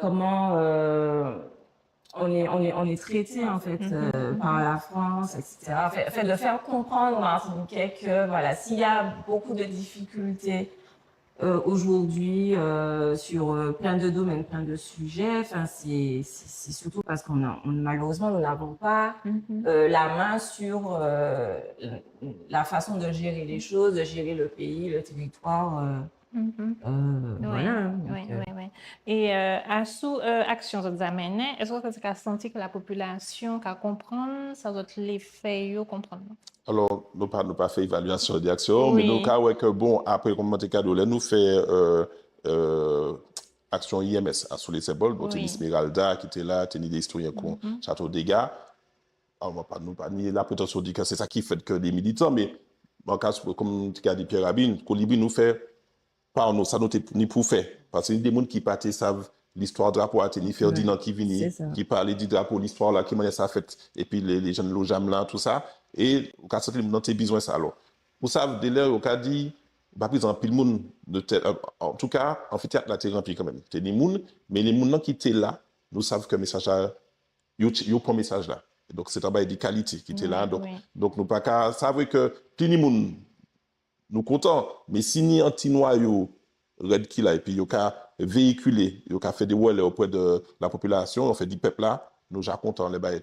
comment on est traité en fait par la France, etc. Fait de faire comprendre aux Martiniquais que voilà, s'il y a beaucoup de difficultés aujourd'hui sur plein de domaines, plein de sujets, enfin c'est surtout parce malheureusement nous n'avons pas la main sur la façon de gérer les choses, de gérer le pays, le territoire. Voilà. Oui. Et à sous action de examiner, est-ce que tu as senti que la population a comprendre, ça doit les faire comprendre? Alors, nous pas fait évaluation d'action, mais Oui. nous, cas, ouais, que bon, après, comme Monte Carlo, là, nous fait, action IMS, à sous les symboles, donc, Oui. Esmeralda, qui était là, tenir des historiens, Château des Gars. Alors, on va pas ni la prétention de dire que c'est ça qui fait que des militants, mais, en cas, comme tu as dit Pierre Rabin, Colibri nous fait, pas nous, ça nous ni pour faire. Parce que des gens qui partent savent l'histoire drapeau à tenir, Ferdinand qui vient, qui parlait du drapeau, l'histoire là, qui m'a ça fait, et puis les jeunes lojam là, tout ça. Et, au cas où nous avons besoin de ça, alors. Vous savez, dès lors, au cas dit, par exemple, le monde de tel, en tout cas, amphithéâtre là, t'es rempli quand même. T'es des gens, mais les gens qui étaient là, nous savons que le message là, yo prend message là. Donc, c'est un bail de qualité qui était là. Donc, nous pas qu'à savoir que, plus les gens, nous contents, mais si ni anti-noyau, red qui là, et puis yo ka véhiculer, yo ka fait des wall auprès de la population, on fait du peuple là, nous ja contents les bails.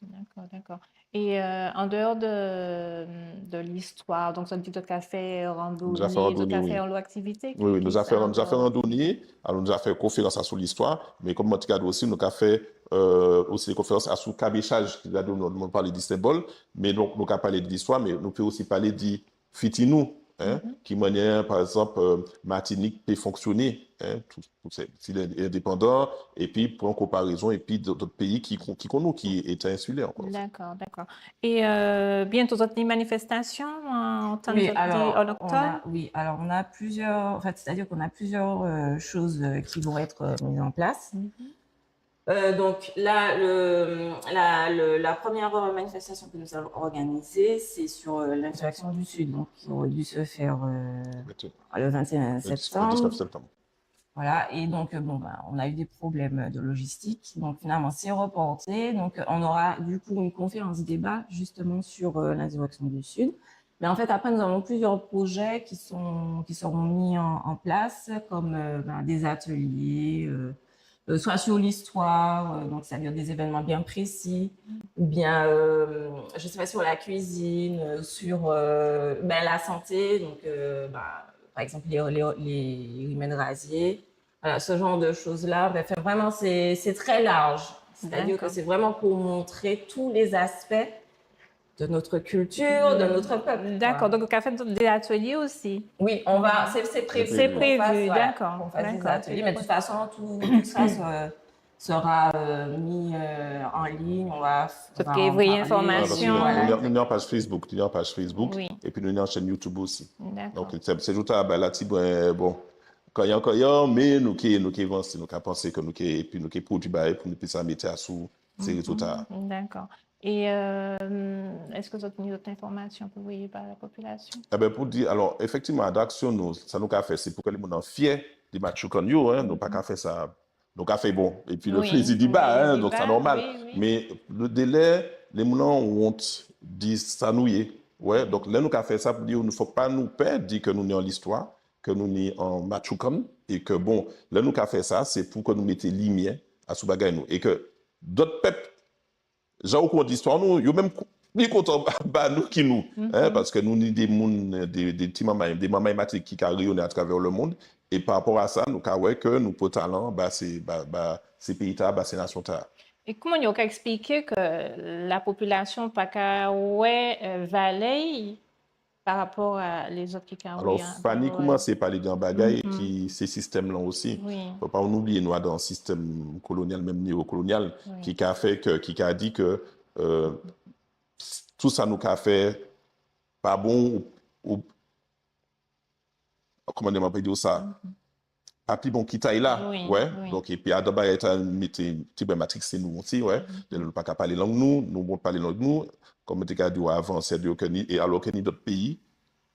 D'accord. Et en dehors de l'histoire, donc ça dit que tu as fait randonnée, tu as fait une activité? Oui, nous avons fait randonnée, alors nous avons fait conférence sur l'histoire, mais comme Monte Carlo aussi, nous avons fait aussi des conférences sur le cabéchage, qui a donné, nous parlé du symbole, mais donc nous avons parlé de l'histoire, mais nous pouvons aussi parler de Fitinou, qui manière, par exemple, Martinique peut fonctionner, s'il est indépendant, et puis pour en comparaison, et puis d'autres pays qui étaient insulaires. D'accord. Et bientôt, d'autres manifestations en temps en octobre? Alors on a plusieurs, en fait, c'est-à-dire qu'on a plusieurs choses qui vont être mises en place. Donc là, la première manifestation que nous allons organiser, c'est sur l'insurrection du Sud, donc qui aurait dû se faire le 21 septembre. 19 septembre. Voilà, et donc on a eu des problèmes de logistique, donc finalement c'est reporté. Donc on aura du coup une conférence débat justement sur l'insurrection du Sud. Mais en fait après nous avons plusieurs projets qui seront mis en place, comme des ateliers. Soit sur l'histoire, donc c'est-à-dire des événements bien précis, ou bien, je sais pas, sur la cuisine, sur la santé, donc par exemple les rimènes rasiers, voilà, ce genre de choses-là. Vraiment, c'est très large. C'est-à-dire que c'est vraiment pour montrer tous les aspects de notre culture, de notre peuple. D'accord, donc on a fait des ateliers aussi. Oui, c'est prévu. C'est prévu, d'accord. On fasse des ateliers, mais de toute façon, tout ça sera mis en ligne. On va toutes les vraies informations. Nous avons une page Facebook, et puis nous avons une chaîne YouTube aussi. Donc, c'est tout à là, bon, quand il y a mais nous qui avancons, nous qui pensons que nous qui produit pour nous puissions mettre à sous ces résultats. D'accord. Et est-ce que vous avez d'autres informations que vous voyez par la population? Pour dire, alors, effectivement, d'action, ça nous a fait, c'est pour que les gens soient fiers des matchs qu'on a, nous pas qu'à faire ça. Donc, à fait bon. Et puis, le plaisir du bas, donc c'est normal. Mais le délai, les gens ont dit ça nous y est. Ouais, donc là, nous avons fait ça pour dire, il ne faut pas nous perdre, dire que nous sommes en l'histoire, que nous sommes en Machukan, et que bon, là, nous avons fait ça, c'est pour que nous mettions lumière à ce bagage nous. Et que d'autres peuples, j'ai au cours d'histoire, nous, ils même plus contents nous qui nous, parce que nous, des petits mamans, des mamans mathématiques qui rayonnent à travers le monde, et par rapport à ça, nous, que nous, pour talent, ces pays-là, ces nations-là. Et comment vous expliquer que la population pas qu'à Valais par rapport à les autres qui ont? Alors, Fanny commence à parler d'un bagage qui, ces systèmes-là aussi. Oui. Faut pas oublier, nous, dans un système colonial, même néocolonial, qui a fait qui a dit que, tout ça nous a fait pas bon ou comment on peut dire ça? Pas plus bon qui taille là, Donc, et puis, à d'abord, il y a une matrix, c'est nous aussi, Nous ne pas qu'à parler langue nous ne parler langue nous. Comme tu as dit avant, c'est et alors qu'il y a d'autres pays,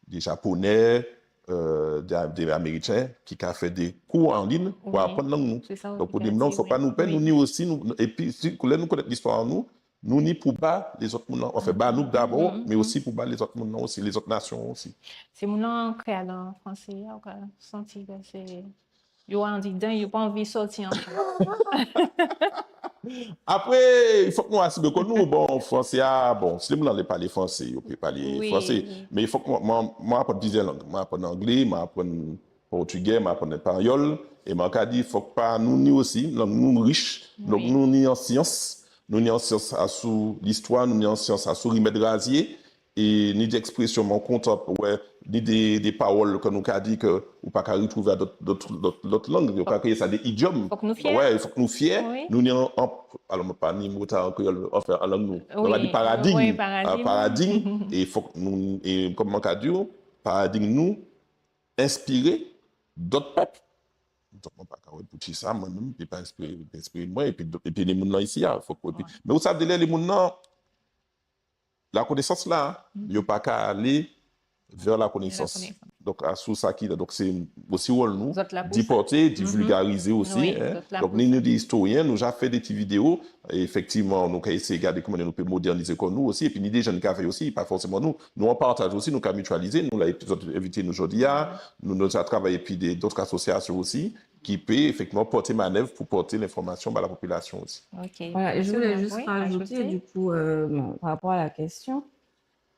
des Japonais, des Américains, qui ont fait des cours en ligne pour apprendre langue nous. Donc, pour dire, non, il ne faut pas nous perdre, nous aussi, et puis, si nous connaissons l'histoire nous ni pour bas les autres monde, on fait bas nous d'abord, mais aussi pour bas les autres monde aussi, les autres nations aussi. C'est mon nom créé en français, on a senti que c'est. Yo en dit, il n'a pas envie de sortir encore. Après, il faut que nous assumions que nous, bon, français, bon, si nous n'allons pas parler français, on peut parler Oui, français. oui. Mais il faut que moi apprenne plusieurs langues. Moi apprenne anglais, moi apprenne portugais, moi apprenne espagnol. Et moi, il ne faut pas nous ni aussi, nous riches, donc nous ni en sciences, nous ni en sciences à sous l'histoire, nous ni en sciences à sous remède rasier. Et ni d'expression, mon compte, ouais, ni des paroles que nous avons dit que ou pas qu'à retrouver à d'autres langues, il faut créer ça des idiomes. Il faut que nous fiers. Ouais, il faut que nous fiers. Oui. Nous n'y alors pas ni mot en créole, enfin en langue nous. On Oui. va dire paradigme, Oui, paradigme. paradigme. Et il faut que nous, et comme on a dit, paradigme nous inspirer d'autres peuples. Donc, on ne peut pas pour ça, moi-même, je ne peux pas inspirer moi, et puis les gens ici, il faut que. Mais vous savez, les gens, la connaissance là, il n'y a pas qu'à aller vers la connaissance. Donc, à sous ça qui, donc c'est aussi rôle nous, d'y porter, d'y vulgariser aussi. Oui, Hein. Donc, nous, des historiens, nous avons fait des petites vidéos. Et effectivement, nous avons essayé de regarder comment nous pouvons moderniser comme nous aussi. Et puis, nous, des jeunes qui fait aussi, pas forcément nous. Nous, on partage aussi, nous avons mutualisé. Nous, l'avons invité nous aujourd'hui. Nous avons travaillé puis d'autres associations aussi qui peuvent effectivement porter manœuvre pour porter l'information à la population aussi. Ok. Voilà, et je voulais juste rajouter, du coup, par rapport à la question,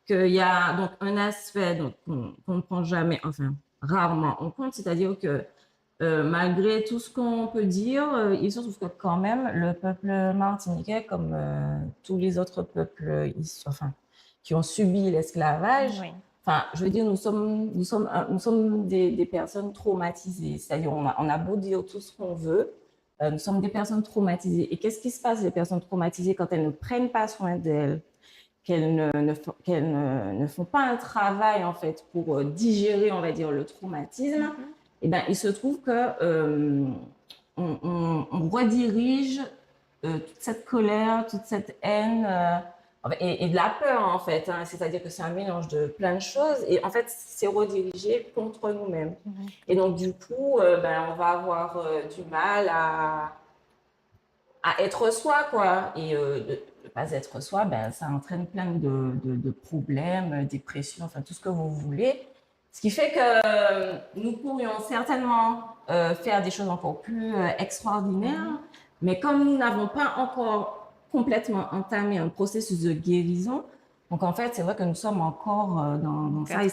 qu'il y a donc un aspect qu'on ne prend jamais, enfin, rarement en compte, c'est-à-dire que malgré tout ce qu'on peut dire, il se trouve que quand même, le peuple martiniquais, comme tous les autres peuples qui ont subi l'esclavage, enfin, je veux dire, nous sommes des personnes traumatisées, c'est-à-dire on a beau dire tout ce qu'on veut, nous sommes des personnes traumatisées. Et qu'est-ce qui se passe, les personnes traumatisées, quand elles ne prennent pas soin d'elles, qu'elles ne font pas un travail, en fait, pour digérer, on va dire, le traumatisme, eh ben, il se trouve que on redirige toute cette colère, toute cette haine et de la peur, en fait. Hein. C'est-à-dire que c'est un mélange de plein de choses et, en fait, c'est redirigé contre nous-mêmes. Et donc, du coup, on va avoir du mal à être soi, quoi. Et de ne pas être soi, ça entraîne plein de problèmes, dépression, enfin tout ce que vous voulez. Ce qui fait que nous pourrions certainement faire des choses encore plus extraordinaires, mais comme nous n'avons pas encore complètement entamé un processus de guérison, donc en fait, c'est vrai que nous sommes encore dans ça, et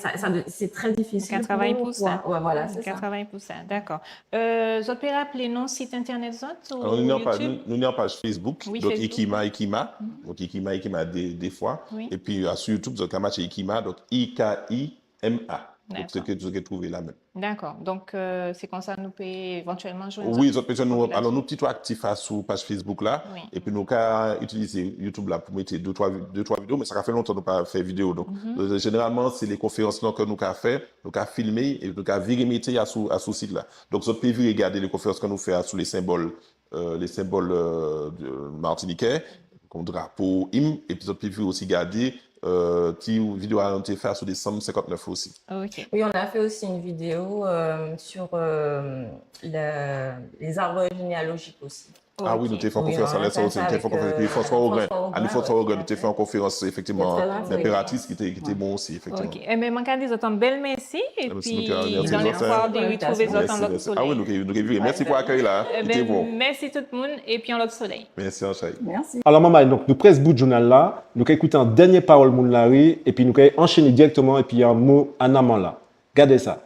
c'est très difficile. On travaille pour ça. Ouais, voilà, c'est ça. On travaille pour ça, d'accord. Vous pouvez rappeler non site internet ou Alors, nous YouTube? avons page Facebook, Oui, donc Facebook. Ikima. Donc Ikima des fois. Oui. Et puis sur YouTube, vous avez match Ikima, donc IKIMA. Donc c'est que vous avez trouvé là même. D'accord. Donc c'est comme ça nous peut éventuellement joindre. Oui, alors nous petits actifs sur la page Facebook là, Oui. et puis nous avons utilisé YouTube là pour mettre deux, trois vidéos, mais ça fait longtemps que nous n'avons pas fait vidéo. Donc généralement, c'est les conférences là que nous avons fait, nous avons filmé et nous avons vérifié à ce site là. Donc vous pouvez regarder les conférences que nous faisons sur les symboles martiniquais, comme drapeau, hymne, et puis vous pouvez aussi regarder petite vidéo à été fait sur des 159 aussi. Ok. Oui, on a fait aussi une vidéo sur les arbres généalogiques aussi. Ah oui, nous avons fait une conférence à l'Est aussi. Nous avons fait une conférence avec François Auguin. À François Auguin, nous avons fait une conférence effectivement d'impératrice qui était bon aussi, effectivement. Ok. Et même en cas des autres, belle merci. Et puis, merci, dans l'espoir de retrouver les autres en l'autre soleil. Ah oui, nous avons vu. Merci pour l'accueil là. C'était bon. Merci tout le monde. Et puis en l'autre soleil. Merci, Anchaï. Merci. Alors, maman, donc, nous presse bout de journal là, nous allons écouter un dernier parole moun Larry, et puis nous allons enchaîner directement, et puis il y a un mot en amont là. Regardez ça.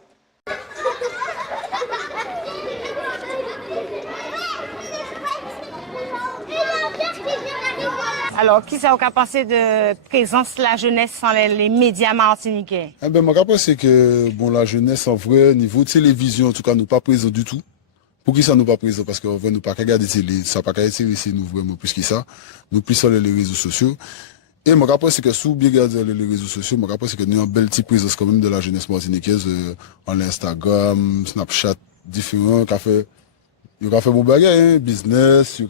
Alors, qui ça a pensé de présence de la jeunesse sans les médias martiniquais? Eh ben, moi, c'est que, bon, la jeunesse, en vrai, niveau télévision, en tout cas, nous pas présents du tout. Pour qui ça nous pas présents? Parce qu'en vrai, nous pas qu'à regarder télé, ça pas qu'à intéresser nous vraiment plus que ça. Nous plus sur les réseaux sociaux. Et mon rapport, c'est que sous bien regarder les réseaux sociaux, mon rapport, c'est que nous avons une belle petite présence quand même de la jeunesse martiniquaise, en Instagram, Snapchat, différents, il y a fait bon bagage, hein, business,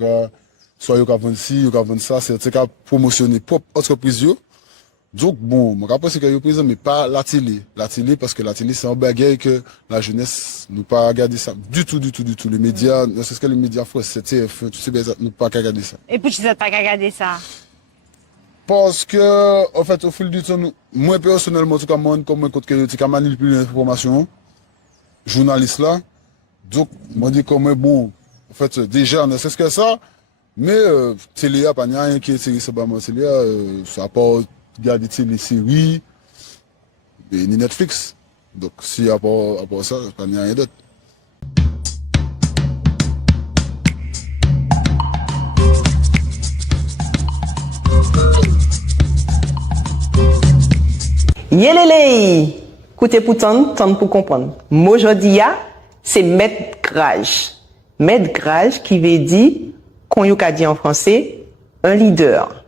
soit il y a vendu ci, il y a vendu ça, c'est qu'à promotionner propre entreprise. Donc bon, mon rapport c'est qu'il y a présent, mais pas la télé. La télé, parce que la télé c'est un bagage que la jeunesse nous pas regarder ça. Du tout. Les médias, c'est ce que les médias font, c'est TF1, tout ces choses, nous pas regarder ça. Et puis, tu n'as pas regardé ça? Parce que, en fait, au fil du temps, moi personnellement, en tout cas, moi, comme moi, quand je suis manipulé l'information, journaliste là, donc, moi, dis comme bon, en fait, déjà, ne serait-ce que ça, Mais télé, pas rien qui est série sur moi télé, ça part regarder télé séries et ni Netflix. Donc si à part ça, pas rien d'autre. Yelele! Écoutez pour tendre pour comprendre. Moi, aujourd'hui, c'est mettre grage. Mettre grage qui veut dire, qu'on y a dit en français, un leader.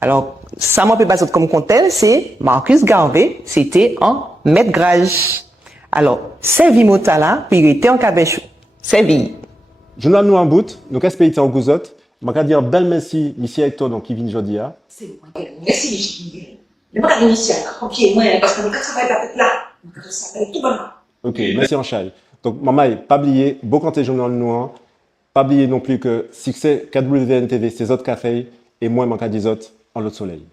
Alors, ça m'a fait passer comme contexte, c'est Marcus Garvey, c'était en mettre grage. Alors, Servi Motala, puis il était en cabèche. Servi. Journal nous en bout, nous qu'est-ce pays en gouzot. Je vais dire bel merci, monsieur Hector, donc qui vient aujourd'hui. C'est bon, merci, monsieur. Je ne vais pas initier, ok, moi, parce que quand ça va être là, ça va être tout bonnement. Ok, merci en chai. Donc, maman, pas oublier, beau quand t'es journal noir, pas oublier non plus que succès KWNTV, c'est autres cafés, et moi, manque à des autres en l'autre soleil.